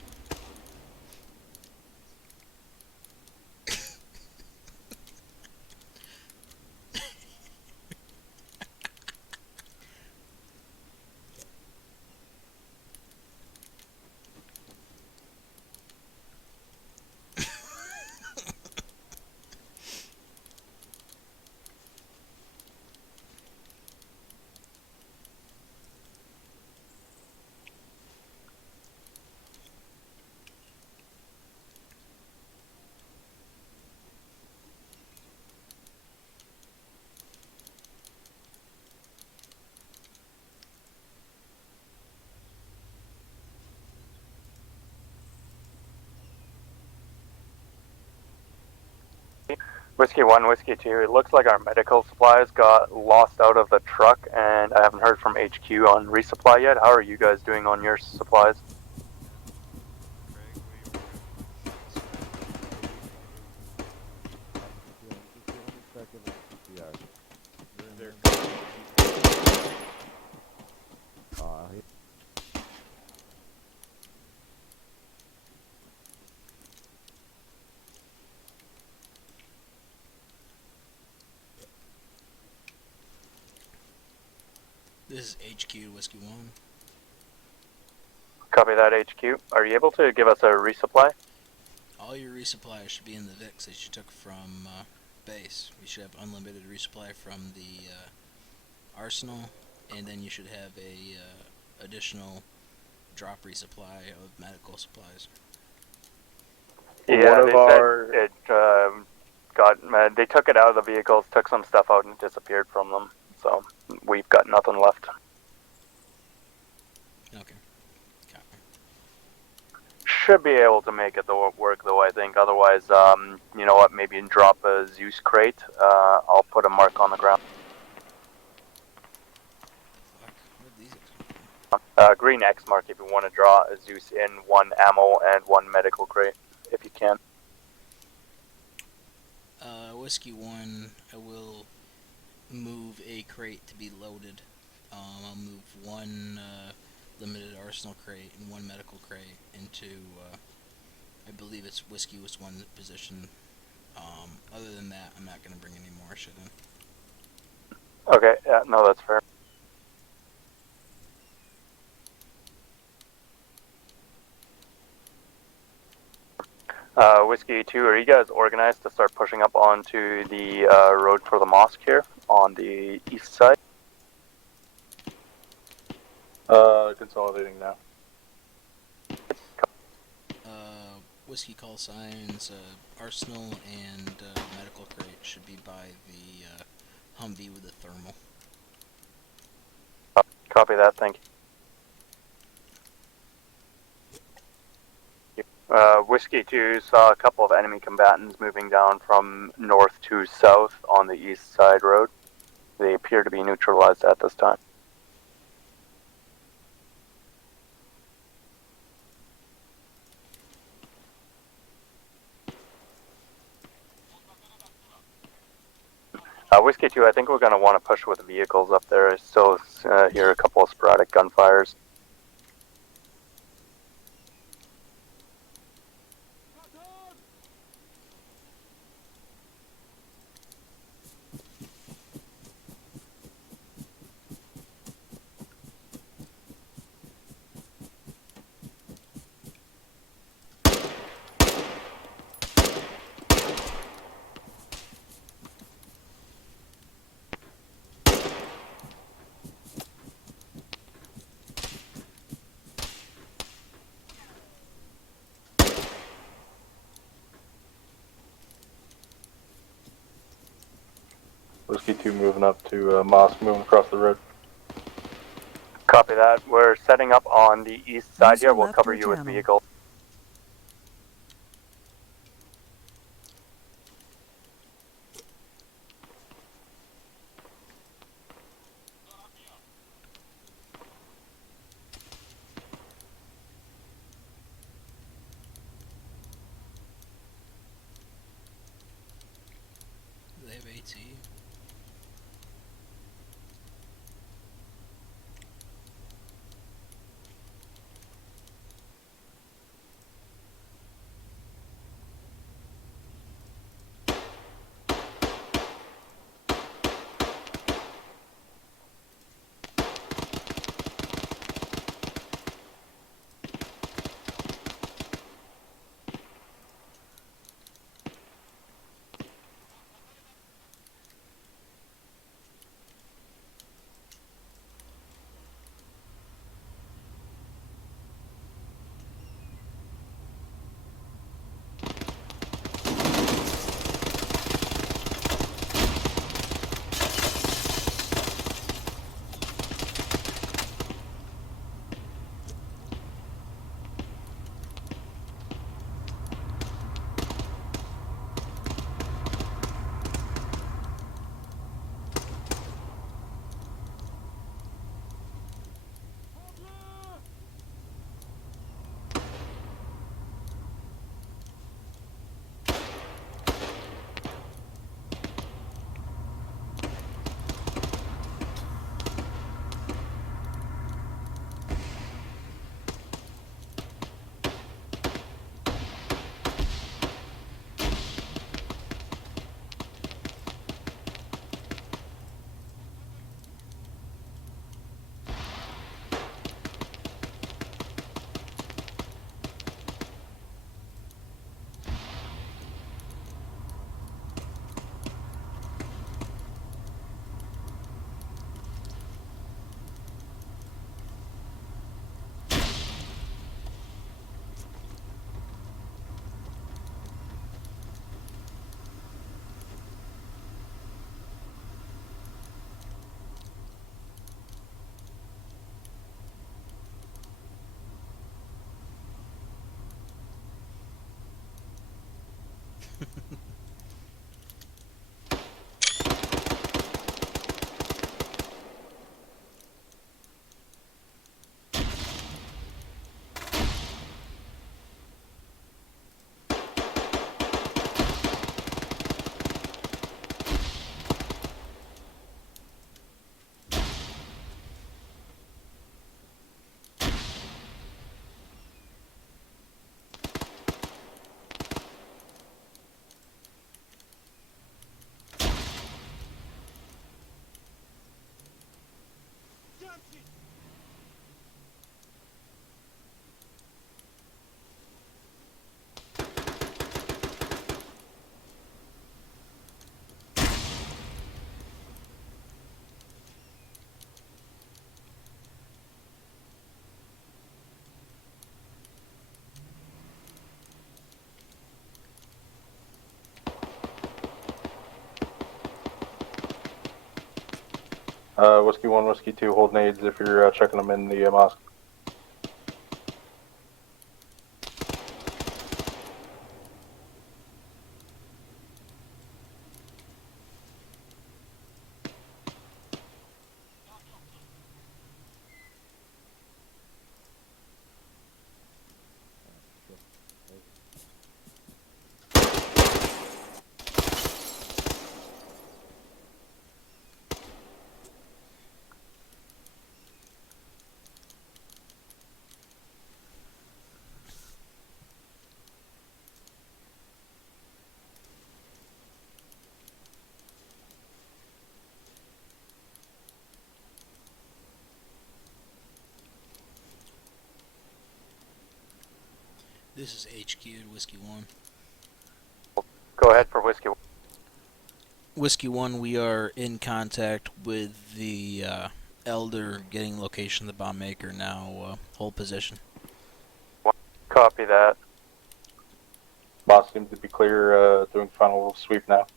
Whiskey 1, Whiskey 2, it looks like our medical supplies got lost out of the truck and I haven't heard from HQ on resupply yet. How are you guys doing on your supplies? This is HQ Whiskey 1. Copy that, HQ. Are you able to give us a resupply? All your resupply should be in the VIX that you took from base. You should have unlimited resupply from the arsenal, and then you should have a additional drop resupply of medical supplies. Yeah, One of they our- said it they took it out of the vehicles, took some stuff out and it disappeared from them. So we've got nothing left. Okay. Copy. Should be able to make it work though, I think. Otherwise, you know what, maybe drop a Zeus crate. I'll put a mark on the ground. Fuck. Where'd these come from? Green X mark if you want to draw a Zeus in, 1 ammo and 1 medical crate, if you can. Whiskey 1, I will move a crate to be loaded. I'll move 1 limited arsenal crate and 1 medical crate into, I believe it's Whiskey was 1 position Other than that, I'm not going to bring any more shit in. Okay, yeah, no, that's fair. Whiskey 2, are you guys organized to start pushing up onto the road for the mosque here on the east side? Consolidating now. Whiskey call signs, Arsenal and medical crate should be by the Humvee with the thermal. Copy that, thank you. Whiskey 2 saw a couple of enemy combatants moving down from north to south on the east side road. They appear to be neutralized at this time. Whiskey 2, I think we're going to want to push with vehicles up there. I still hear a couple of sporadic gunfires. Whiskey 2 moving up to mosque, moving across the road. Copy that. We're setting up on the east side User here. We'll left cover your you with channel. vehicles. Do they have AT? Whiskey 1, Whiskey 2, hold nades if you're checking them in the mosque. This is HQ to Whiskey 1. Go ahead for Whiskey 1. Whiskey 1, we are in contact with the Elder, getting location of the bomb maker now. Hold position. Copy that. Mosque seems to be clear, doing final sweep now.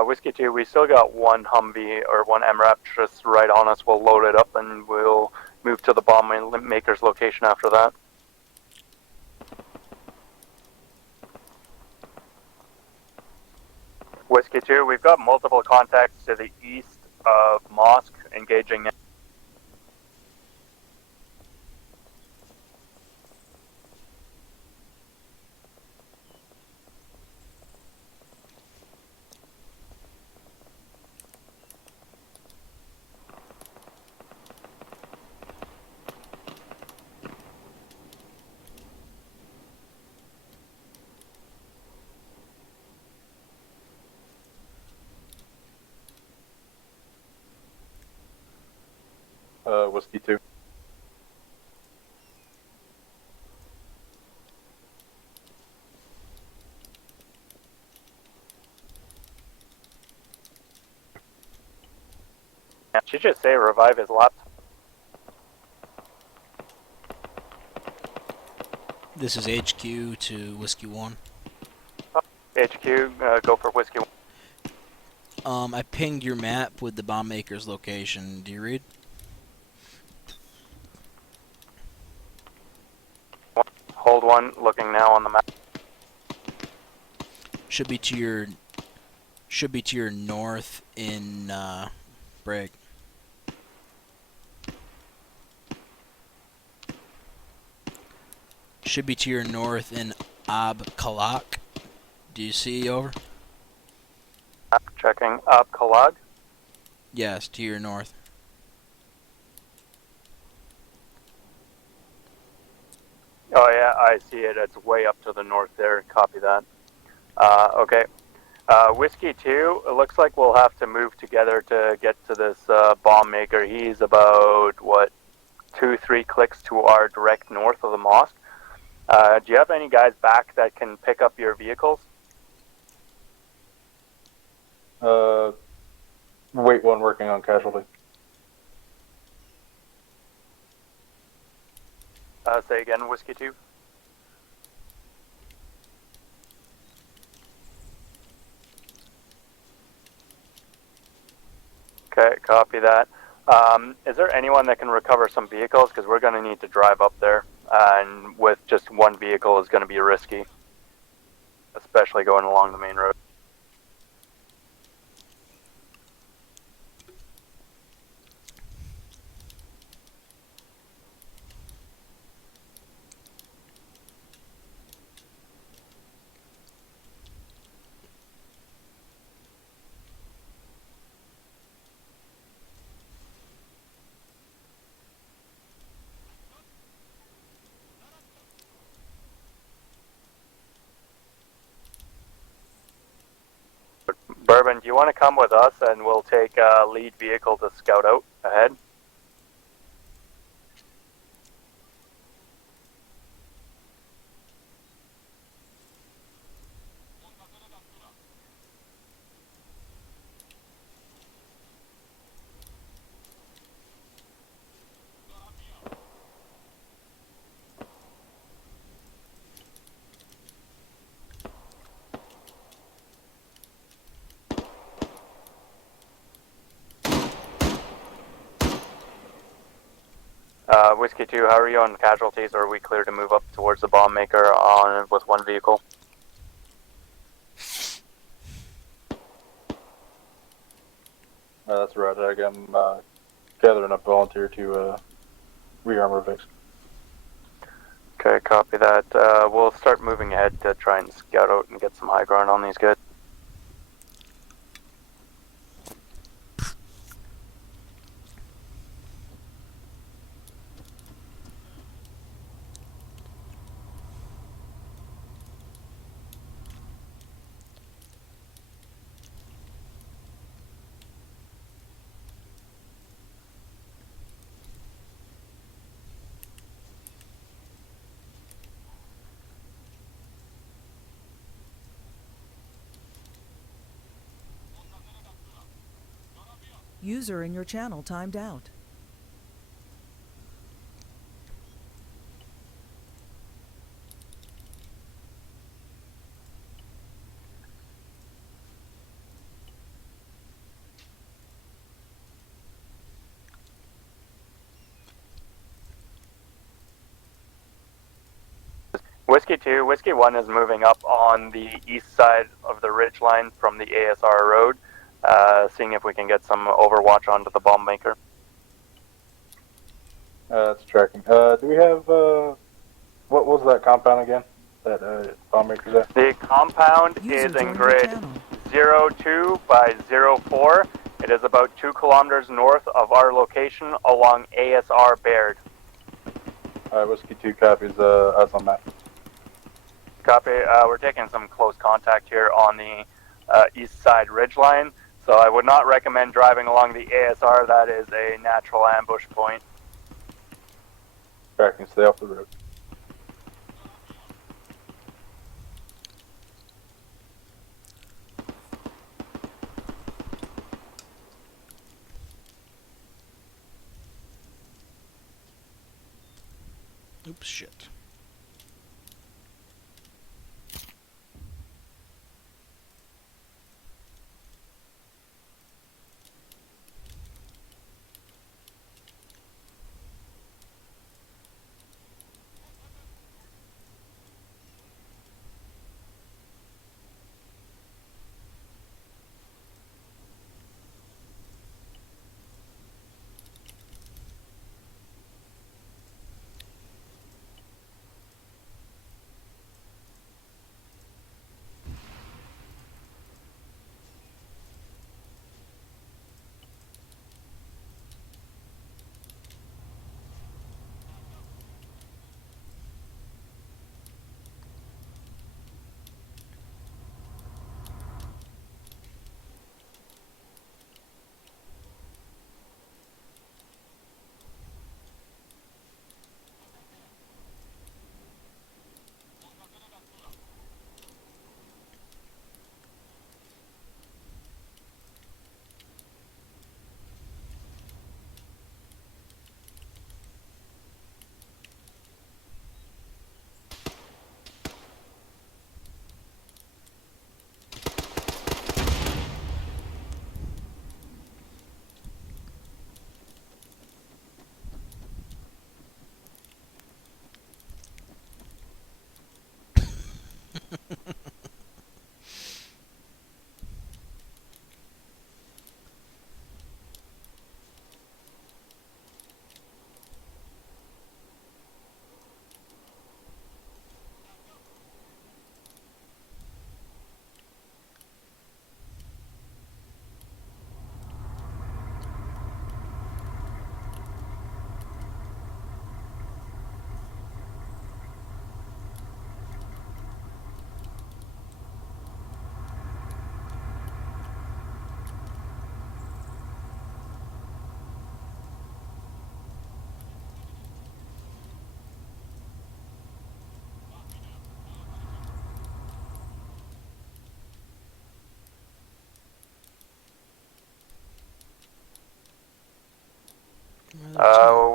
Whiskey 2, we still got one Humvee or one MRAP just right on us. We'll load it up and we'll move to the bomb maker's location after that. Whiskey 2, we've got multiple contacts to the east of Mosque engaging. Whiskey 2. She just say revive his laptop. This is HQ to Whiskey 1. HQ, go for Whiskey 1. I pinged your map with the bomb maker's location. Do you read? Hold 1, looking now on the map. Should be to your north in Bragg. Should be to your north in Ab Kalak. Do you see over? Checking up Kalag. Yes, to your north. Oh yeah, I see it. It's way up to the north there. Copy that. Okay. Whiskey 2, it looks like we'll have to move together to get to this bomb maker. He's about, 2-3 clicks to our direct north of the mosque. Do you have any guys back that can pick up your vehicles? Wait 1 working on casualty. Say again, Whiskey 2. Okay, copy that. Is there anyone that can recover some vehicles? Because we're going to need to drive up there, and with just one vehicle is going to be risky, especially going along the main road. Bourbon, do you want to come with us and we'll take a lead vehicle to scout out ahead? Whiskey 2, how are you on casualties? Or are we clear to move up towards the bomb maker on with one vehicle? That's right. I'm gathering up volunteer to rearmor Vix. Okay, copy that. We'll start moving ahead to try and scout out and get some high ground on these guys. User in your channel timed out. Whiskey 2, Whiskey 1 is moving up on the east side of the ridge line from the ASR road, seeing if we can get some overwatch onto the bomb maker. That's tracking. Do we have, what was that compound again? That bomb maker's at? The compound User is in joined your grid channel. 02 by 04. It is about 2 kilometers north of our location along ASR Baird. Whiskey 2 copies us on map. Copy. We're taking some close contact here on the east side ridgeline, so I would not recommend driving along the ASR. That is a natural ambush point. Tracking, stay off the road. Oops, shit.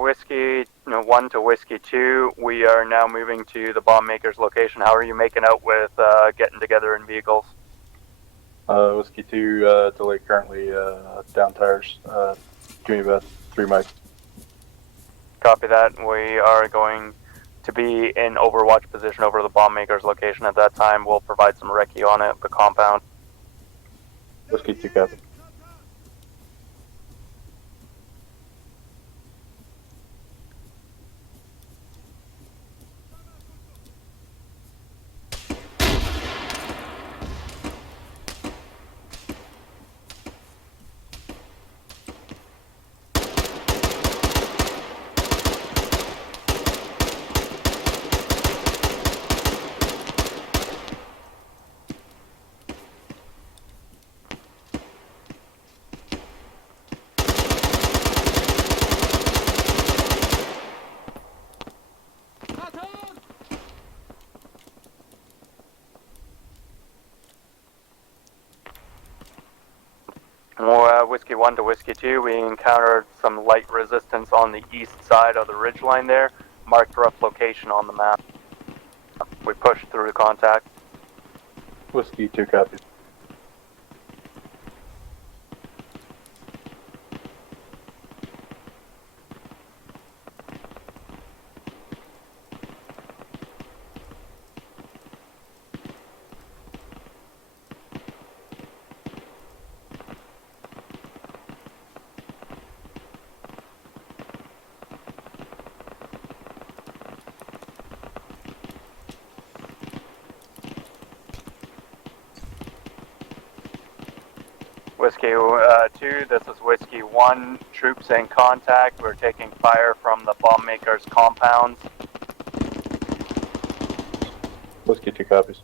Whiskey 1 to Whiskey 2, we are now moving to the bomb maker's location. How are you making out with getting together in vehicles? Whiskey 2 delayed currently down tires. Give me about 3 mics. Copy that. We are going to be in overwatch position over the bomb maker's location at that time. We'll provide some recce on it, the compound. Whiskey 2 copy. Whiskey 1 to Whiskey 2, we encountered some light resistance on the east side of the ridgeline there. Marked rough location on the map. We pushed through the contact. Whiskey 2 copy. Whiskey 2, this is Whiskey 1. Troops in contact. We're taking fire from the bomb maker's compounds. Whiskey 2 copies.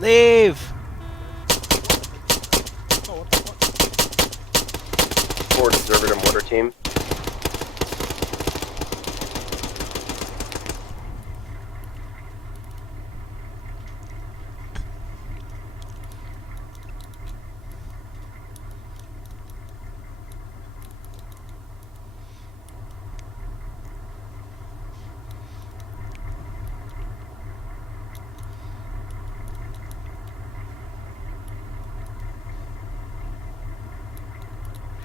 Leave! Forward observer to mortar team.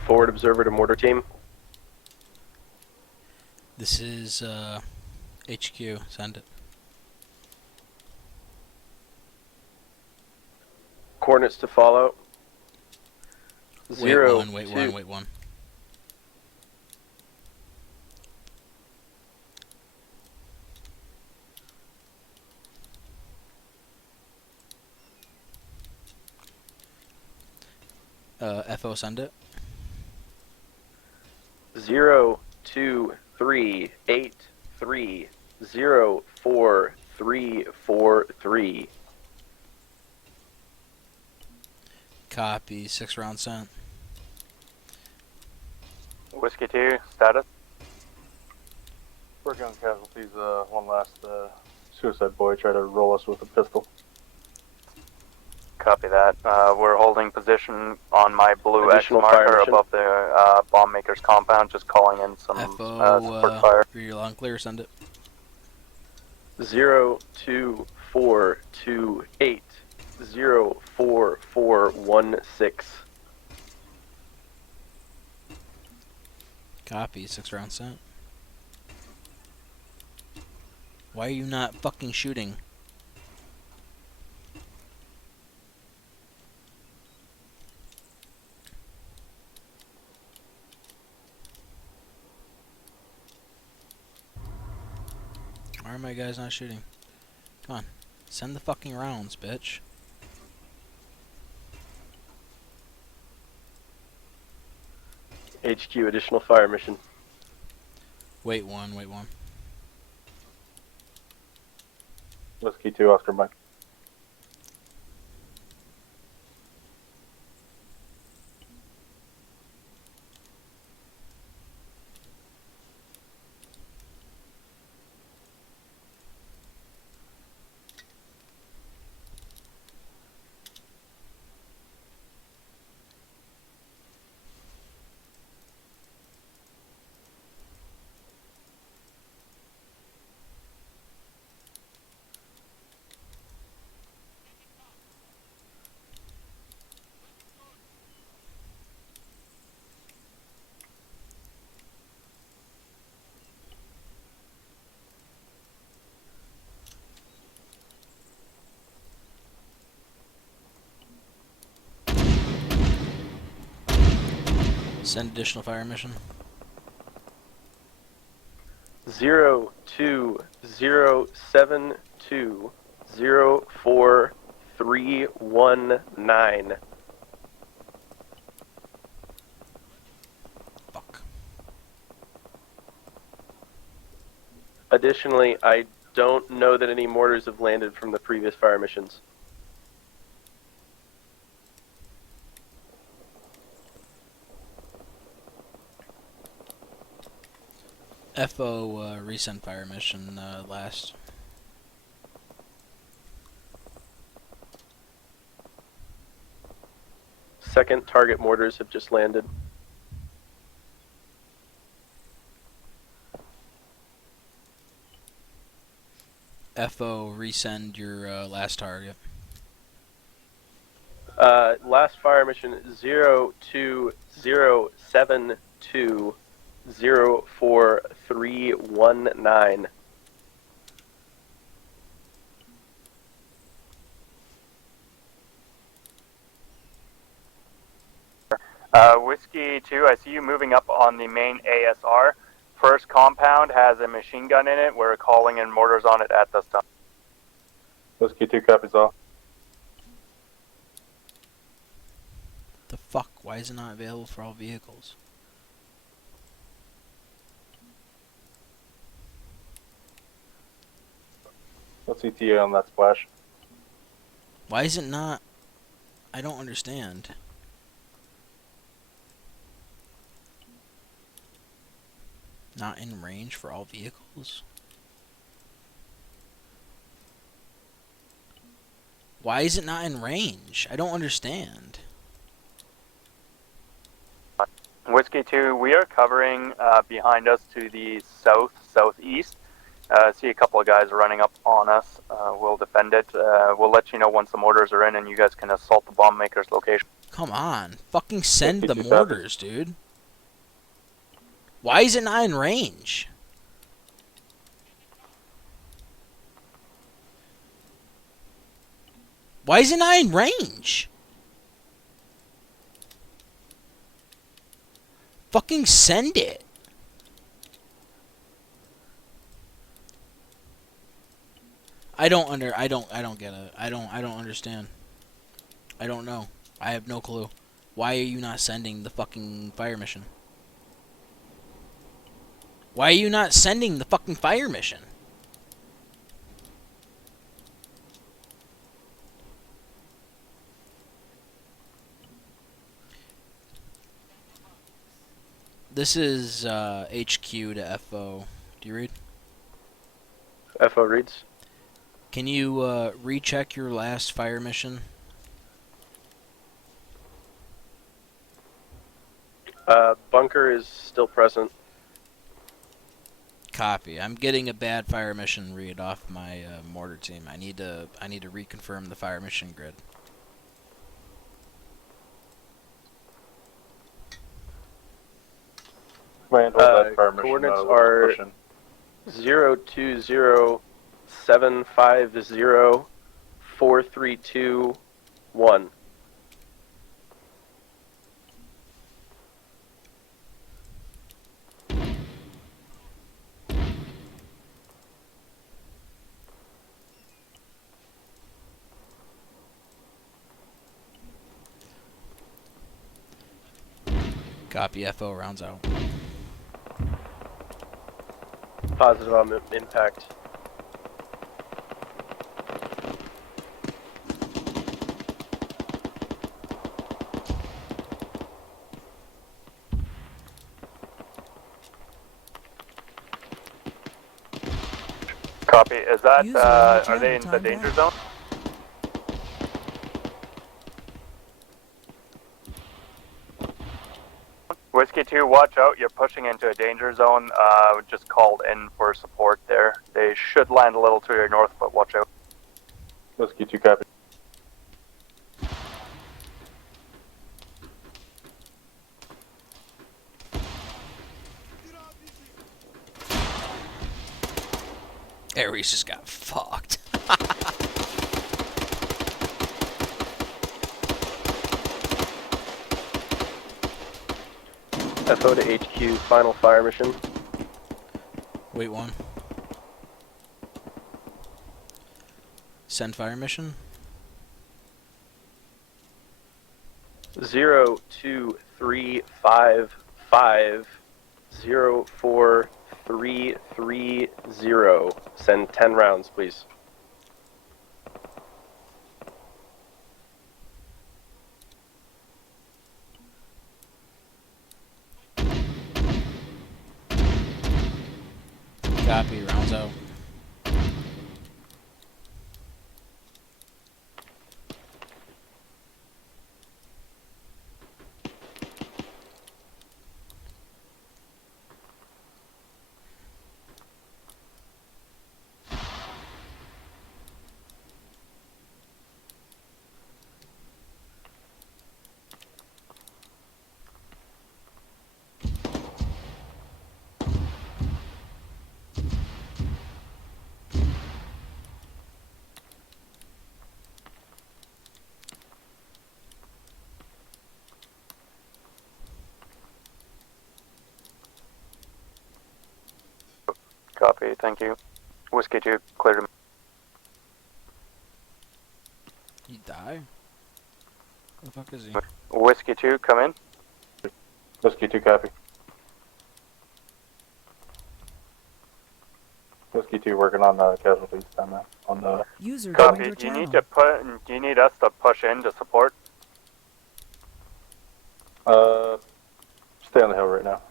Forward observer to mortar team. This is HQ. Send it. Coordinates to follow. Wait one. FO, send it. 02383044343. Copy. 6 rounds sent. Whiskey 2, status. Working on casualties. One last suicide boy tried to roll us with a pistol. Copy that. We're holding position on my blue X Additional fire marker mission. above the bomb maker's compound, just calling in some support fire. You're loud and clear. Send it. 02428044416. Copy. 6 rounds sent. Why are you not fucking shooting? Why are my guys not shooting? Come on. Send the fucking rounds, bitch. HQ, additional fire mission. Wait one, wait one. Whiskey 2, Oscar Mike. Send additional fire mission. 02072043119. Fuck. Additionally, I don't know that any mortars have landed from the previous fire missions. FO resend fire mission last. Second target mortars have just landed. FO resend your last target. Last fire mission 02072043119. Whiskey 2, I see you moving up on the main ASR. First compound has a machine gun in it. We're calling in mortars on it at this time. Whiskey 2 copies all. The fuck? Why is it not available for all vehicles? What's ETA on that splash? Why is it not? I don't understand. Not in range for all vehicles? Why is it not in range? I don't understand. Whiskey 2, we are covering behind us to the southeast. See a couple of guys running up on us. We'll defend it. We'll let you know once the mortars are in and you guys can assault the bomb maker's location. Come on. Fucking send the 52 mortars, dude. Why is it not in range? Why is it not in range? Fucking send it. I don't get it. I don't understand. I don't know. I have no clue. Why are you not sending the fucking fire mission? Why are you not sending the fucking fire mission? This is HQ to FO. Do you read? FO reads. Can you recheck your last fire mission? Bunker is still present. Copy. I'm getting a bad fire mission read off my mortar team. I need to reconfirm the fire mission grid. Command, hold that fire mission, Coordinates we're are pushing. 020 750-432-1. Copy. FO rounds out. Positive on impact. Copy. Is that, User in your are they in channel the timed danger out. zone? Whiskey 2, watch out. You're pushing into a danger zone. Just called in for support there. They should land a little to your north, but watch out. Whiskey 2, copy. Ares just got fucked. FO to HQ, final fire mission. Wait one. Send fire mission. 02355-04330. Send 10 rounds, please. Copy. Rounds out. Copy. Thank you. Whiskey 2, clear to me. He die? Where the fuck is he? Whiskey 2, come in. Whiskey 2, copy. Whiskey 2, working on casualties time now. On the User joined Copy. your Do you channel. need to do you need us to push in to support? stay on the hill right now.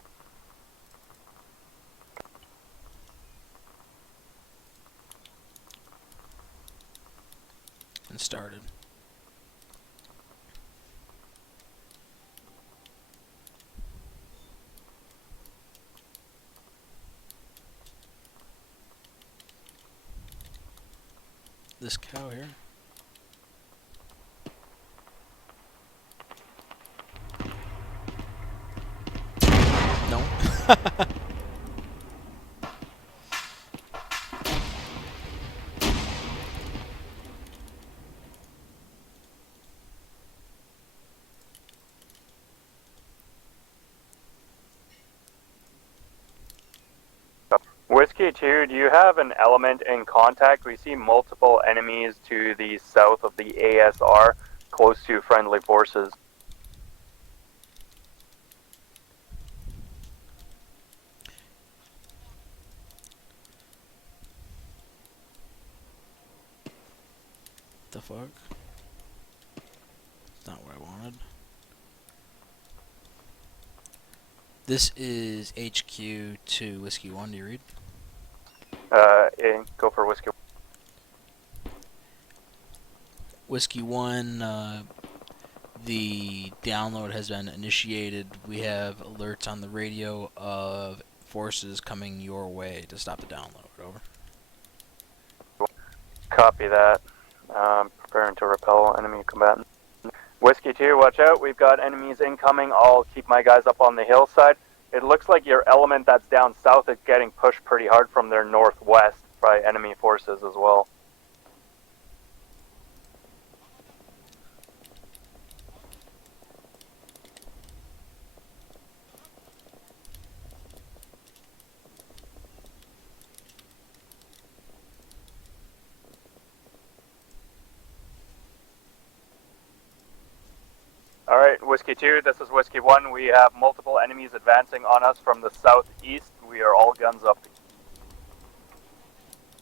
And started. This cow here. No. Whiskey 2, do you have an element in contact? We see multiple enemies to the south of the ASR, close to friendly forces. The fuck? It's not what I wanted. This is HQ to Whiskey 1, do you read? Go for Whiskey. Whiskey 1, the download has been initiated. We have alerts on the radio of forces coming your way to stop the download. Over. Copy that. Preparing to repel enemy combatant. Whiskey 2, watch out. We've got enemies incoming. I'll keep my guys up on the hillside. It looks like your element that's down south is getting pushed pretty hard from their northwest by enemy forces as well. Alright, Whiskey 2, this is Whiskey 1. We have multiple enemies advancing on us from the southeast. We are all guns up.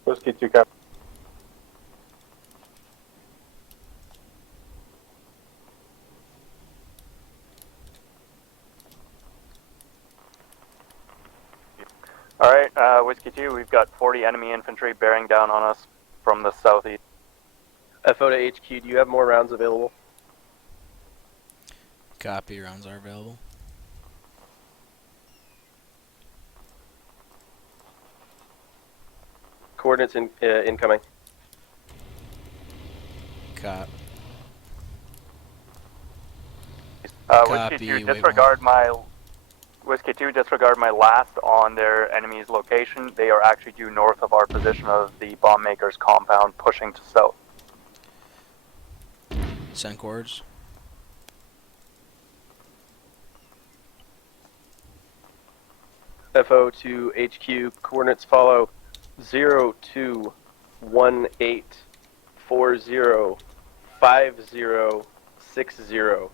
Whiskey 2, copy. Alright, Whiskey 2, we've got 40 enemy infantry bearing down on us from the southeast. FO to HQ, do you have more rounds available? Copy, rounds are available. Coordinates incoming. Cop. Whiskey Copy, 2, wait disregard my... Whiskey 2, disregard my last on their enemy's location. They are actually due north of our position of the bomb maker's compound, pushing to south. Send cords. FO to HQ, coordinates follow 0218405060.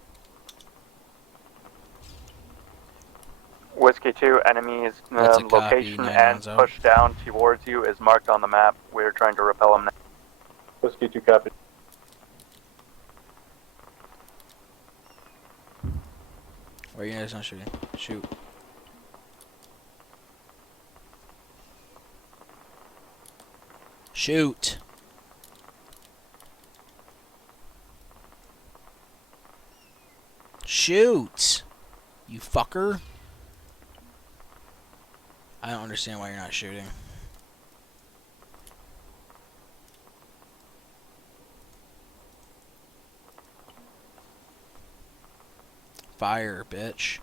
Whiskey 2, enemy's That's a copy, location 9 and rounds out. push down towards you is marked on the map. We're trying to repel them now. Whiskey 2, copy. Where are you guys not shooting? Shoot. Shoot! Shoot! You fucker! I don't understand why you're not shooting. Fire, bitch.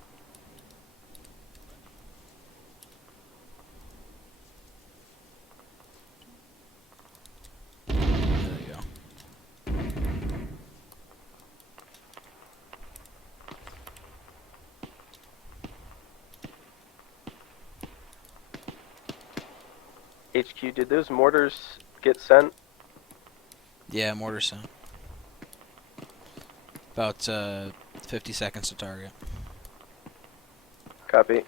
There we go. HQ, did those mortars get sent? Yeah, mortar sent. About 50 seconds to target. Copy.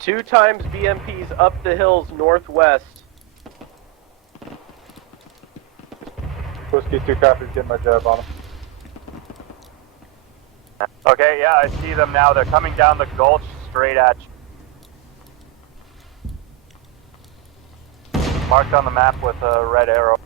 Two times BMPs up the hills northwest. Whiskey 2, copy. Getting my jab on him. Okay, yeah, I see them now. They're coming down the gulch straight at you. Marked on the map with a red arrow.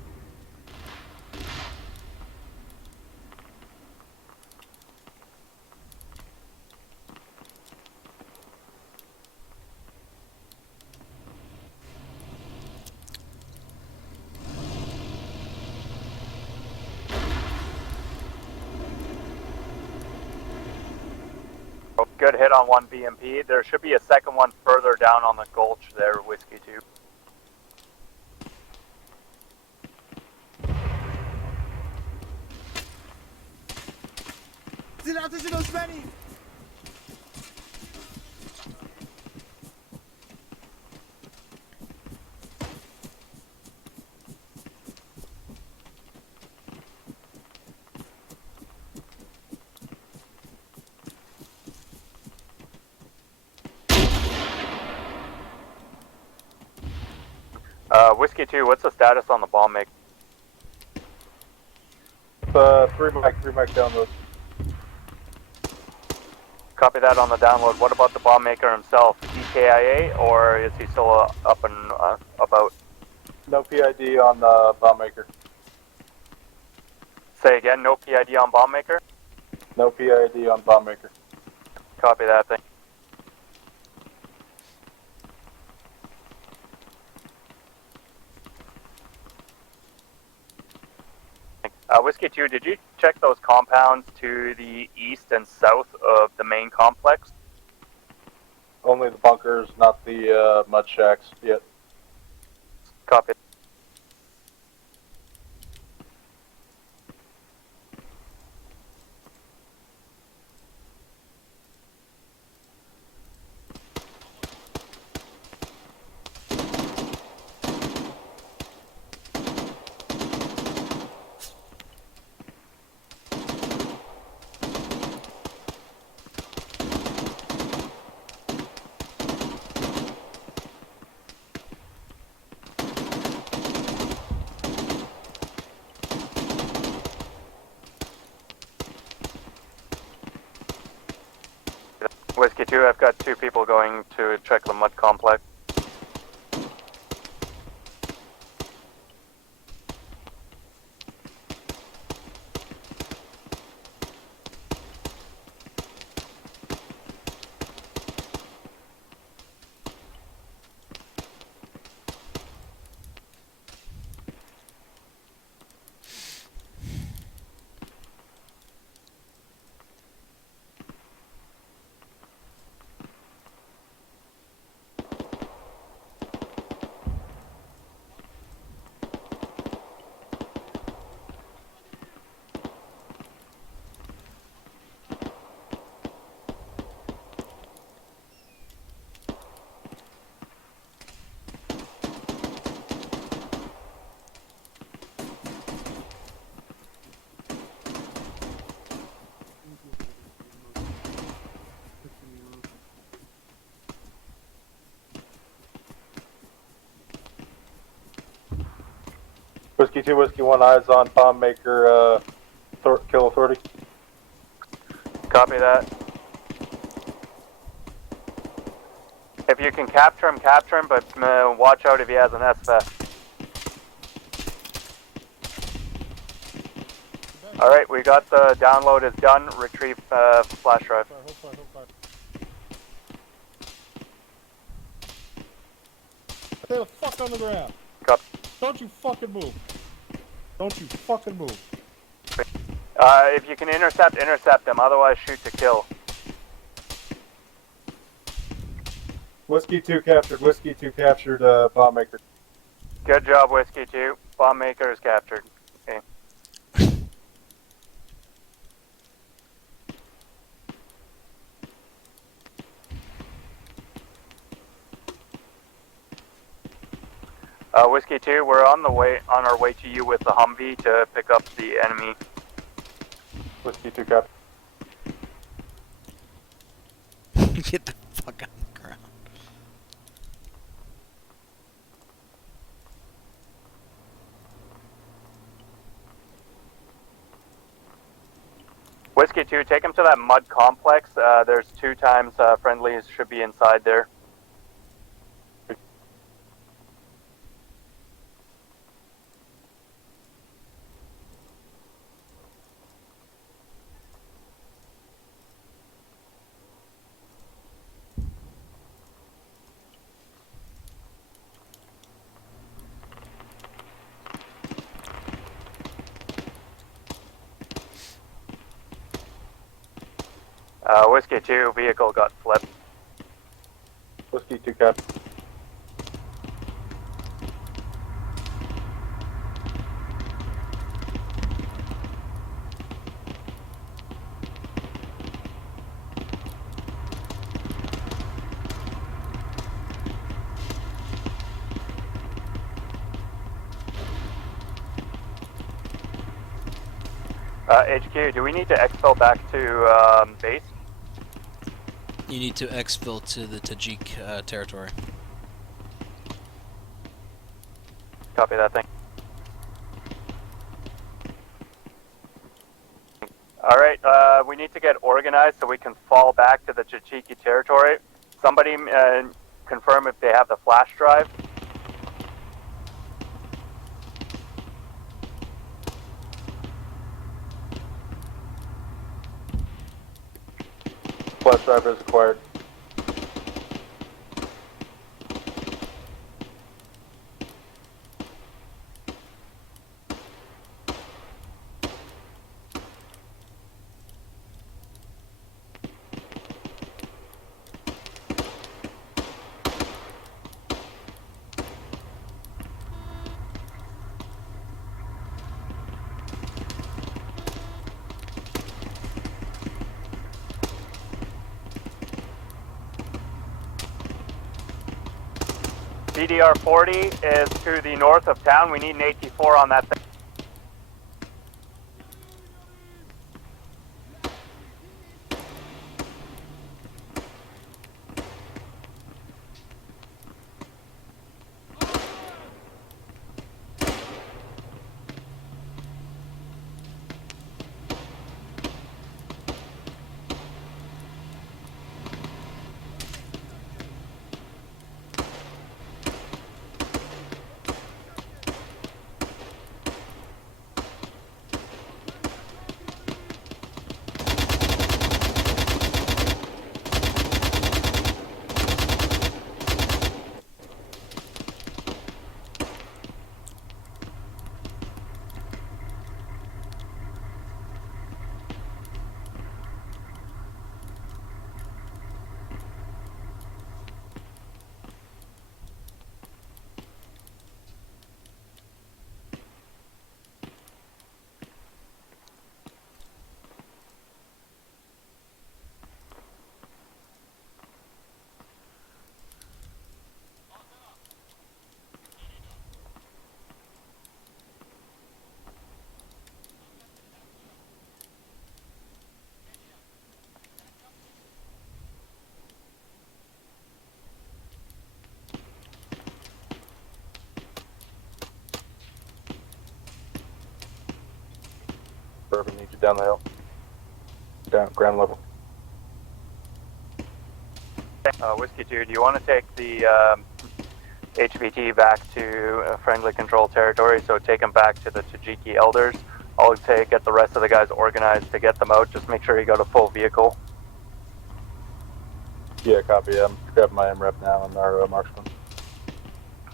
Good hit on one BMP. There should be a second one further down on the gulch there, Whiskey 2. Sind Artilleros ready! Whiskey 2, what's the status on the bomb maker? 3 mic download. Copy that on the download. What about the bomb maker himself? DKIA, or is he still up and about? No PID on the bomb maker. Say again, no PID on bomb maker? No PID on bomb maker. Copy that thing. Whiskey 2, did you check those compounds to the east and south of the main complex? Only the bunkers, not the mud shacks yet. Copy. Whiskey 2, I've got 2 people going to check the mud complex. Whiskey 2, Whiskey 1, eyes on bomb maker, kill authority. Copy that. If you can capture him, but watch out if he has an SFS. Alright, we got the download is done. Retrieve flash drive. Hold fire. Stay the fuck on the ground. Copy. Don't you fucking move. Don't you fucking move. If you can intercept him. Otherwise, shoot to kill. Whiskey 2 captured, bomb maker. Good job, Whiskey 2. Bomb maker is captured. Okay. Whiskey 2, we're on our way to you with the Humvee to pick up the enemy. Whiskey 2 cap. Get the fuck on the ground. Whiskey 2, take him to that mud complex. There's 2 times friendlies should be inside there. Whiskey 2, vehicle got flipped. Whiskey 2 cap. HQ, do we need to exfil back to base? You need to exfil to the Tajik territory. Copy that thing. Alright, we need to get organized so we can fall back to the Chichiki territory. Somebody confirm if they have the flash drive. Flash drive is acquired. BDR 40 is to the north of town. We need an AT4 on that thing. Bourbon needs you down the hill. Down, ground level. Whiskey 2, do you want to take the HVT back to friendly control territory? So take them back to the Tajiki elders. I'll get the rest of the guys organized to get them out. Just make sure you got a full vehicle. Yeah, copy. I'm grabbing my MREP now and our marksman.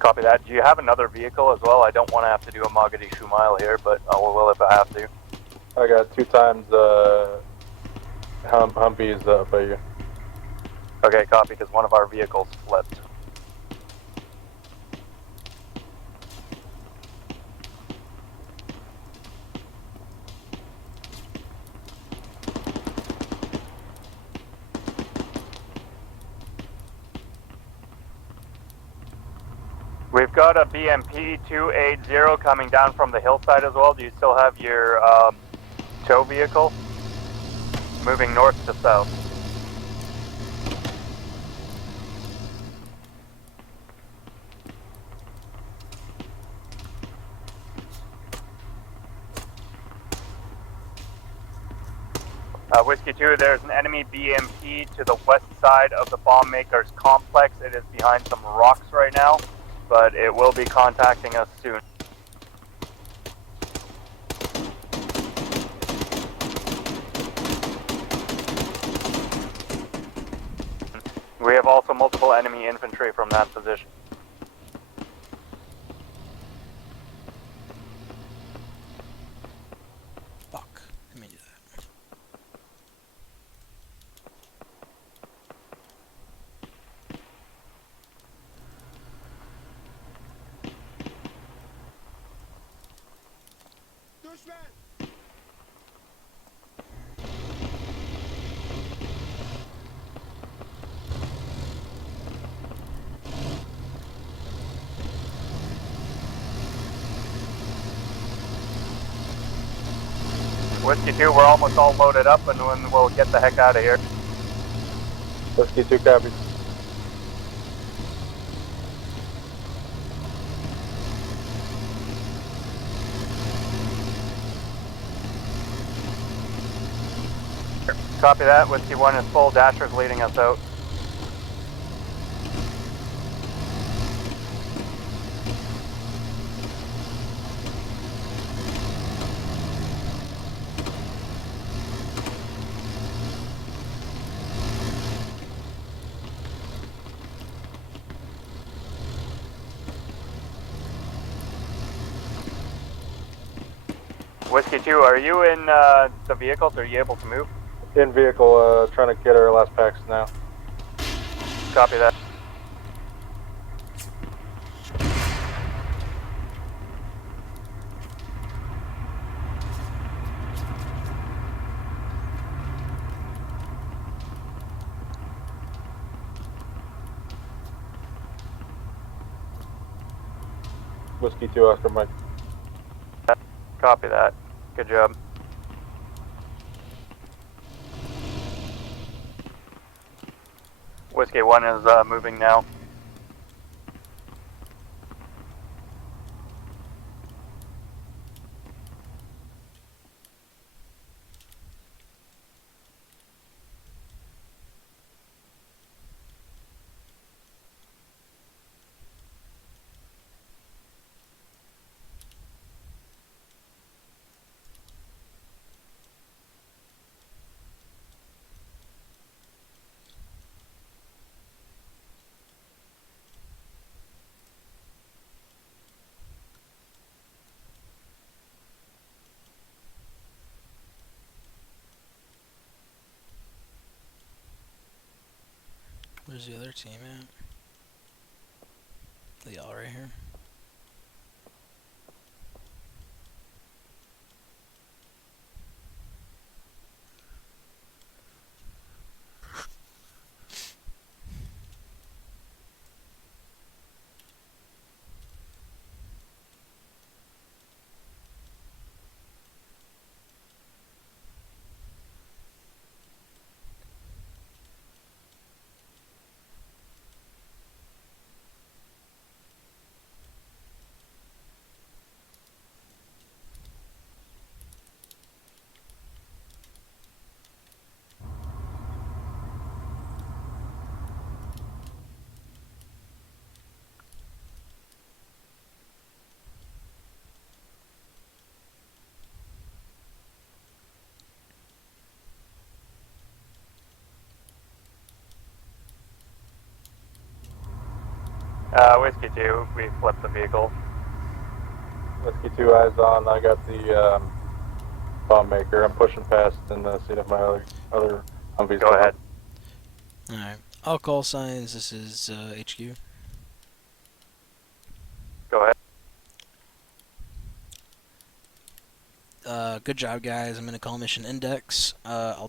Copy that. Do you have another vehicle as well? I don't want to have to do a Mogadishu mile here, but I will if I have to. I got 2 times Humvees by you. Okay, copy, because one of our vehicles flipped. We've got a BMP 280 coming down from the hillside as well. Do you still have your tow vehicle? Moving north to south. Whiskey 2, there's an enemy BMP to the west side of the bomb maker's complex. It is behind some rocks right now, but it will be contacting us soon. We have also multiple enemy infantry from that position. Fuck. Let me do that. Whiskey 2, we're almost all loaded up and then we'll get the heck out of here. Whiskey 2 copies. Copy that. Whiskey 1 is full. Dasher's leading us out. Whiskey 2, are you in the vehicles? Are you able to move? In vehicle, trying to get our last packs now. Copy that. Whiskey 2, Oscar Mike. Copy that. Good job. Whiskey 1 is moving now. Where's the other team at? They all right here. Whiskey 2, we flipped the vehicle. Whiskey 2, eyes on. I got the bomb maker. I'm pushing past and seeing if my other Humvees Go come ahead. up. Alright. All call signs. This is HQ. Go ahead. Good job, guys. I'm going to call mission index. I'll tell